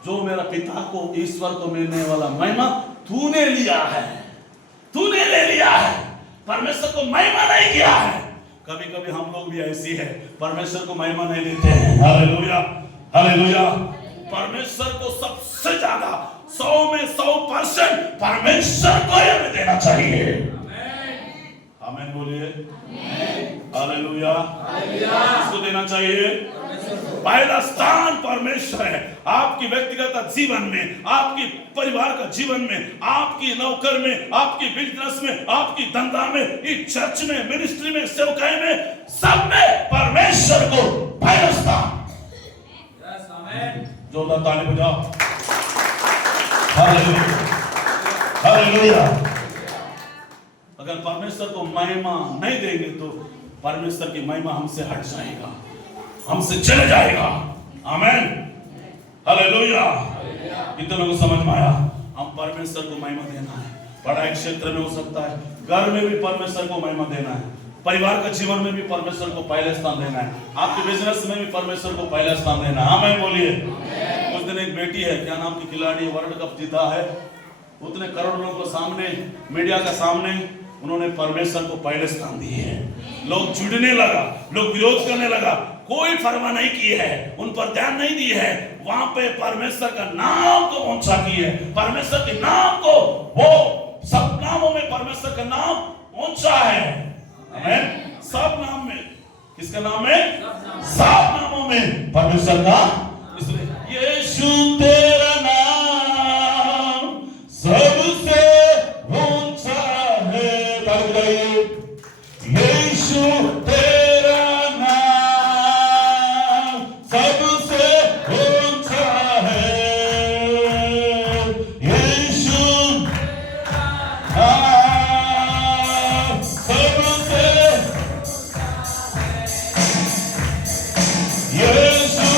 जो मेरा पिता को, ईश्वर को मिलने वाला महिमा तूने लिया है, तूने ले लिया है, परमेश्वर को महिमा नहीं किया है। कभी कभी हम लोग भी ऐसी है, परमेश्वर को महिमा नहीं देते हैं, हालेलुया, हालेलुया। परमेश्वर को सबसे ज्यादा 100 में 100% परमेश्वर को हमें देना चाहिए। आमीन बोलिए, हालेलुया, किसको देना चाहिए? पहला स्थान परमेश्वर है। आपकी व्यक्तिगत जीवन में, आपकी परिवार का जीवन में, आपकी नौकर में, आपकी बिजनेस में, आपकी धंधा में, इस चर्च में, मिनिस्ट्री में, सेवकाई में, सब में परमेश्वर को पहला स्थान। जोरदार ताली बजाओ, हालेलुया, हालेलुया। अगर परमेश्वर को महिमा नहीं देंगे तो परमेश्वर की महिमा हमसे हट जाएगा, हमसे चले जाएगा। आमीन, हालेलुया। कितनों को समझ में आया? हम परमेश्वर को महिमा देना है। पढ़ाई क्षेत्र में हो सकता है, घर में भी परमेश्वर को महिमा देना है, परिवार का जीवन में भी परमेश्वर को पहले स्थान देना है, आपके बिजनेस में भी परमेश्वर को पहले स्थान देना है। आमीन बोलिए। उस दिन एक बेटी है, क्या नाम की खिलाड़ी, वर्ल्ड कप जीता है, उतने करोड़ों को सामने, मीडिया का सामने उन्होंने परमेश्वर को पहले स्थान दिए है। लोग जुड़ने लगा, लोग विरोध करने लगा, कोई परवाह नहीं की है, उन पर ध्यान नहीं दी है। वहां पे परमेश्वर का नाम को ऊंचा किए, परमेश्वर के नाम को, वो सब नामों में परमेश्वर का नाम ऊंचा है। आमीन। सब नाम में, किसका नाम है? सब नामों में परमेश्वर का। इसलिए यीशु तेरा नाम सबसे ऊंचा है। यीशु तेरा नाम सबसे ऊंचा है। यीशु नाम सबसे, यीशु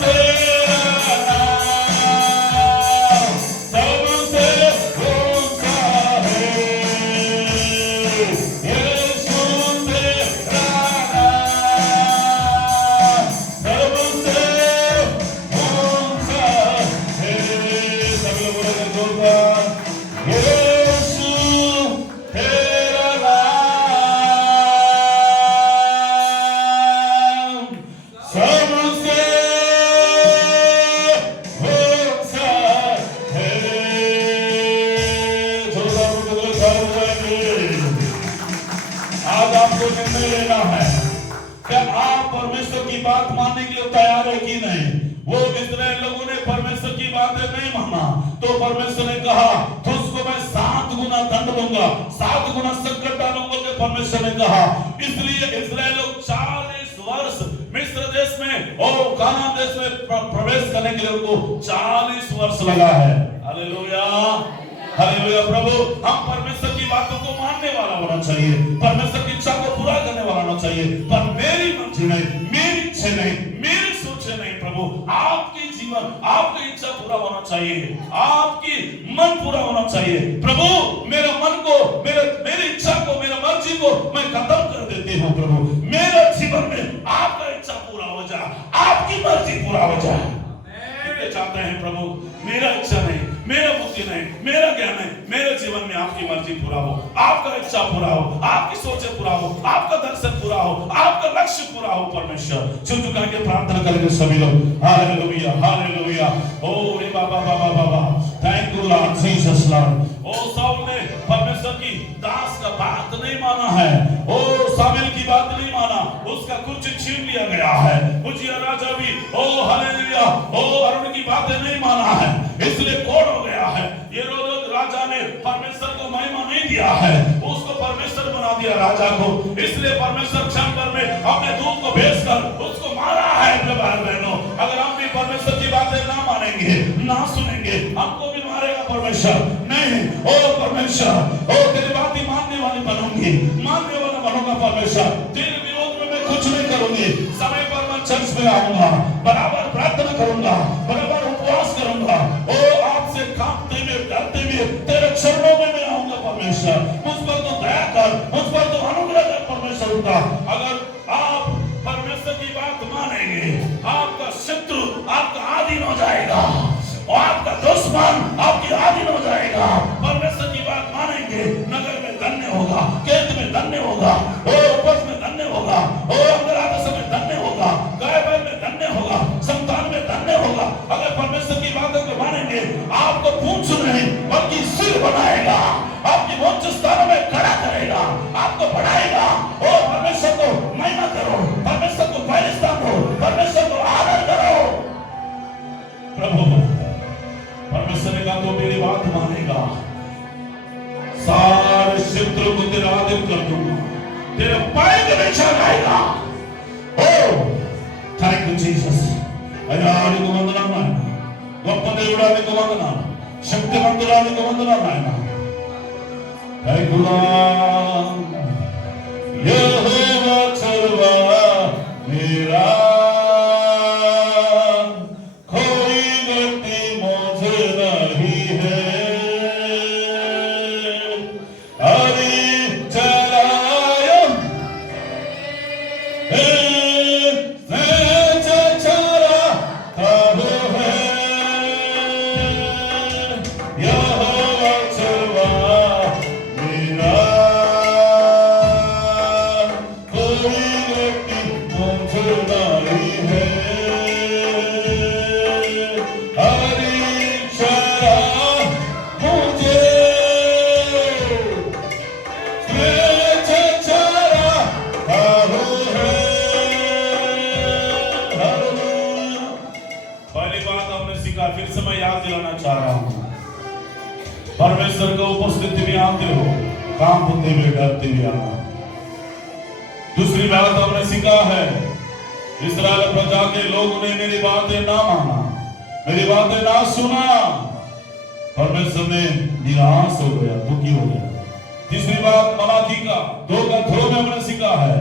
तेरा नाम सबसे ऊंचा है। यीशु तेरा नाम सबसे ऊंचा है। सब लोग बोलेंगे जोरदार, यीशु तेरा नाम सबसे ऊंचा है। जोरदार बोलो, आज आपको निर्णय लेना है कि आप परमेश्वर की बात मानने के लिए तैयार है कि नहीं। वो इस्राएल लोगों ने परमेश्वर की बातें नहीं माना तो परमेश्वर ने कहा तुझको मैं 7 गुना दंड दूंगा, 7 गुना संकट डालूंगा के परमेश्वर ने कहा। इसलिए इस्राएल लोग 40 वर्ष मिस्र देश में और कानान देश में प्रवेश करने के लिए उनको 40 वर्ष लगा है। Hallelujah, hallelujah. प्रभु, हम परमेश्वर की बातों को मानने वाला होना चाहिए, परमेश्वर की इच्छा को पूरा करने वाला होना चाहिए, पर मेरी मर्जी नहीं, मेरी इच्छा नहीं, मेरी सोच नहीं। प्रभु, आपकी जीवन, आपकी इच्छा पूरा होना चाहिए, आपकी मन पूरा होना चाहिए। प्रभु, मेरे मन को, मेरी इच्छा को, मेरे मर्जी को मैं खत्म कर देती हूँ। प्रभु, मेरे जीवन में आपका इच्छा पूरा हो जाए, आपकी मर्जी पूरा हो जाए। कितने चाहते हैं प्रभु, मेरा इच्छा नहीं, मेरा बुद्धि नहीं, मेरा ज्ञान नहीं, मेरे जीवन में आपकी मर्जी पूरा हो, आपका इच्छा पूरा हो, आपकी सोचें पूरा हो, आपका दर्शन पूरा हो, आपका लक्ष्य पूरा हो। परमेश्वर, झुक के प्रार्थना करेंगे सभी लोग। Hallelujah, hallelujah. ओ रे बाबा, बाबा, बाबा, thank you Lord Jesus Lord. ओ साउल ने परमेश्वर की दास का बात नहीं माना है, ओ शामिल की बात नहीं माना, उसका कुछ छीन लिया गया है। उजिया राजा भी ओ हालेलुया, ओ अरुण की बातें नहीं माना है, इसलिए कोड़ हो गया है। ये रोज राजा ने परमेश्वर को महिमा नहीं दिया है, उसको परमेश्वर बना दिया राजा को, इसलिए परमेश्वर क्षण भर में अपने दूत को भेजकर उसको मारा है। अपने भाई बहनों, अगर हम भी परमेश्वर की बातें ना मानेंगे, ना सुनेंगे, हमको भी मारेगा परमेश्वर। नहीं, ओ परमेश्वर, ओ तेरी बात ही मानने वाली बनूंगी, मानने वाला बनूंगा परमेश्वर। तेरे विरोध में मैं कुछ नहीं करूंगी, समय पर मैं चर्च में आऊंगा, बराबर प्रार्थना करूंगा, बराबर उपवास करूंगा। ओ आपसे कांपते हुए, डरते हुए तेरे चरणों में मैं आऊंगा परमेश्वर। मुझ पर तो दया कर, मुझ पर तो अनुग्रह कर परमेश्वर का। अगर आप परमेश्वर की बात मानेंगे, आपका शत्रु आपका आधीन हो जाएगा और आपका दुश्मन आपकी आधीन हो जाएगा। परमेश्वर की बात मानेंगे, नगर में धन्य होगा, खेत में धन्य होगा, और उपज में धन्य होगा, और अंदर आते समय धन्य होगा, गाय बैल में धन्य होगा, संतान में धन्य होगा। अगर परमेश्वर की बातों को मानेंगे, आपको पूंछ नहीं बल्कि सिर बनाएगा, आपकी उच्च स्थानों में खड़ा करेगा, आपको बढ़ाएगा। और परमेश्वर को महिमा करो, परमेश्वर को पहले स्थान दो, परमेश्वर को आदर करो। प्रभु, परमेश्वर ने कहा तो मेरी बात मानेगा, सारे शत्रु को तेरा आदर कर दूंगा, तेरे पाए के नीचे लाएगा। ओ थैंक यू जीसस। అయ్యానికి వందనాలు నాయన, గొప్ప దేవుడానికి వందనాలు, శక్తివంతుడానికి వందనాలు నాయన। Thank you Lord. యెహోవా చల్వా మేరా कोई गति मुझे नहीं है, हरी चरायो फिर से मैं याद दिलाना चाह रहा हूं, परमेश्वर की उपस्थिति में आते हो, काम होते हुए डरते हुए आना। दूसरी बात हमने सीखा है, इस्राएल प्रजा के लोग ने मेरी बातें ना माना, मेरी बातें ना सुना, परमेश्वर ने निराश हो गया, दुखी हो गया। तीसरी बात मलाकी का 2:2 में हमने सीखा है,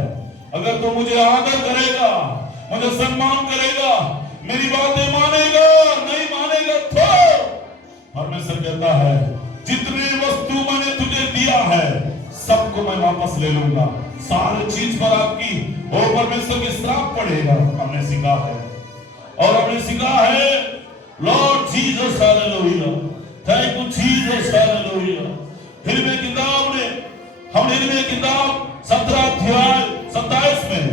अगर तू मुझे आदर करेगा, मुझे सम्मान करेगा, मेरी बातें मानेगा, नहीं मानेगा तो परमेश्वर कहता है जितने वस्तु मैंने तुझे दिया है सबको मैं वापस ले लूंगा, सारी चीज पर आपकी वो परमेश्वर के श्राप पड़ेगा। हमने सीखा है, और हमने सीखा है Lord Jesus hallelujah, thank you Jesus hallelujah. हिरमिया किताब में हम हिरमिया किताब 17 अध्याय 27 में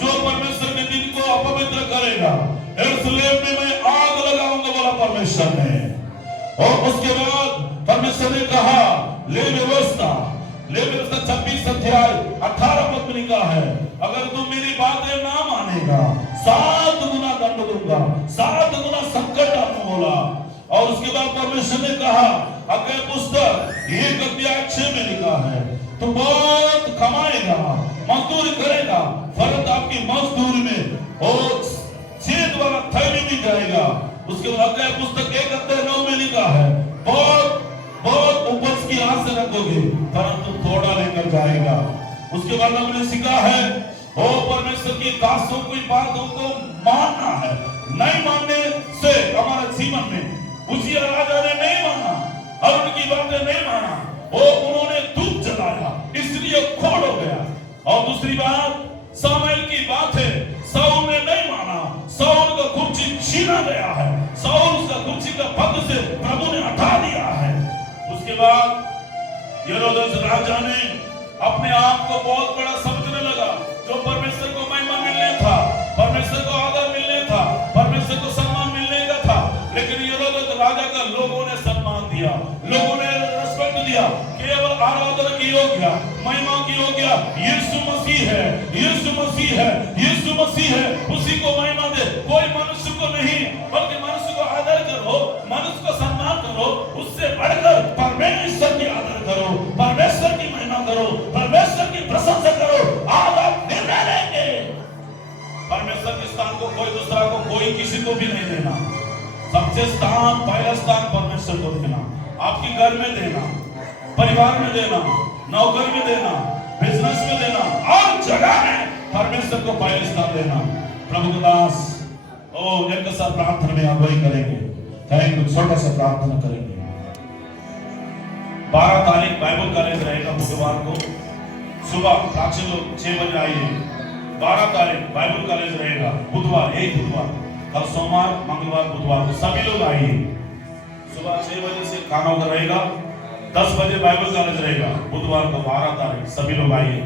जो परमेश्वर के दिन को अपवित्र करेगा, यरूशलेम में मैं आग लगाऊंगा बोला परमेश्वर ने। और उसके बाद परमेश्वर ने कहा ले व्यवस्था 26 अध्याय 18 पद में लिखा है, अगर तुम मेरी बातें ना मानेगा 7 गुना दंड दूंगा, 7 गुना संकट आपको बोला। और उसके बाद परमेश्वर ने कहा अग्नि पुस्तक एक अध्याय 6 में लिखा है, तो बहुत कमाएगा, मजदूरी करेगा, फर्क आपकी मजदूरी में और छेद वाला थैली भी जाएगा। उसके बाद अध्याय पुस्तक 1 अध्याय 9 में लिखा है, बहुत बहुत उपज की आस रखोगे परंतु थोड़ा लेकर जाएगा। उसके बाद हमने सीखा है ओ परमेश्वर की दासों की बातों को मानना है, नहीं मानने से हमारे जीवन में उजिया राजा ने नहीं माना और उनकी बातें नहीं माना, वो उन्होंने धूप जलाया इसलिए खोड़ हो गया। और दूसरी बात सामुएल की बात है, शाऊल ने नहीं माना, शाऊल का कुर्सी छीना गया है, शाऊल उसका कुर्सी का पद से प्रभु ने हटा दिया है। उसके बाद हेरोदेस राजा ने अपने आप को बहुत बड़ा समझने लगा, जो परमेश्वर को महिमा मिलने था, परमेश्वर को आदर मिलने था, परमेश्वर को सम्मान मिलने का था, लेकिन हेरोदेस राजा का लोगों ने सम्मान दिया, लोगों ने रिस्पेक्ट दिया, केवल आराधना की योग्य, महिमा की योग्य यीशु मसीह है, यीशु मसीह है, यीशु मसीह है, उसी को महिमा दे। कोई मनुष्य को नहीं, बल्कि मनुष्य को आदर करो, मनुष्य को सम्मान करो, उससे बढ़कर परमेश्वर की आदर करो, परमेश्वर की महिमा करो, परमेश्वर की प्रशंसा करो। आज आप निर्णय लेंगे परमेश्वर के स्थान को कोई दूसरा को, कोई किसी को भी नहीं देना, सबसे स्थान पहला स्थान परमेश्वर को देना, आपके घर में देना, परिवार में देना, नौकरी में देना, बिजनेस में देना, और जगह में परमेश्वर को पहले स्थान देना। प्रभु के दास एक साथ प्रार्थना में अगुवाई करेंगे। Thank you. छोटा सा प्रार्थना करेंगे। 12 तारीख बाइबल कॉलेज रहेगा बुधवार को सुबह, प्राचीन लोग 6 बजे आइए। 12 तारीख बाइबल कॉलेज रहेगा बुधवार, यही बुधवार, कल सोमवार, मंगलवार, बुधवार को सभी लोग आइए। सुबह 6 बजे से खाना होकर रहेगा, 10 बजे बाइबल कॉलेज रहेगा बुधवार को 12 तारीख, सभी लोग आइए।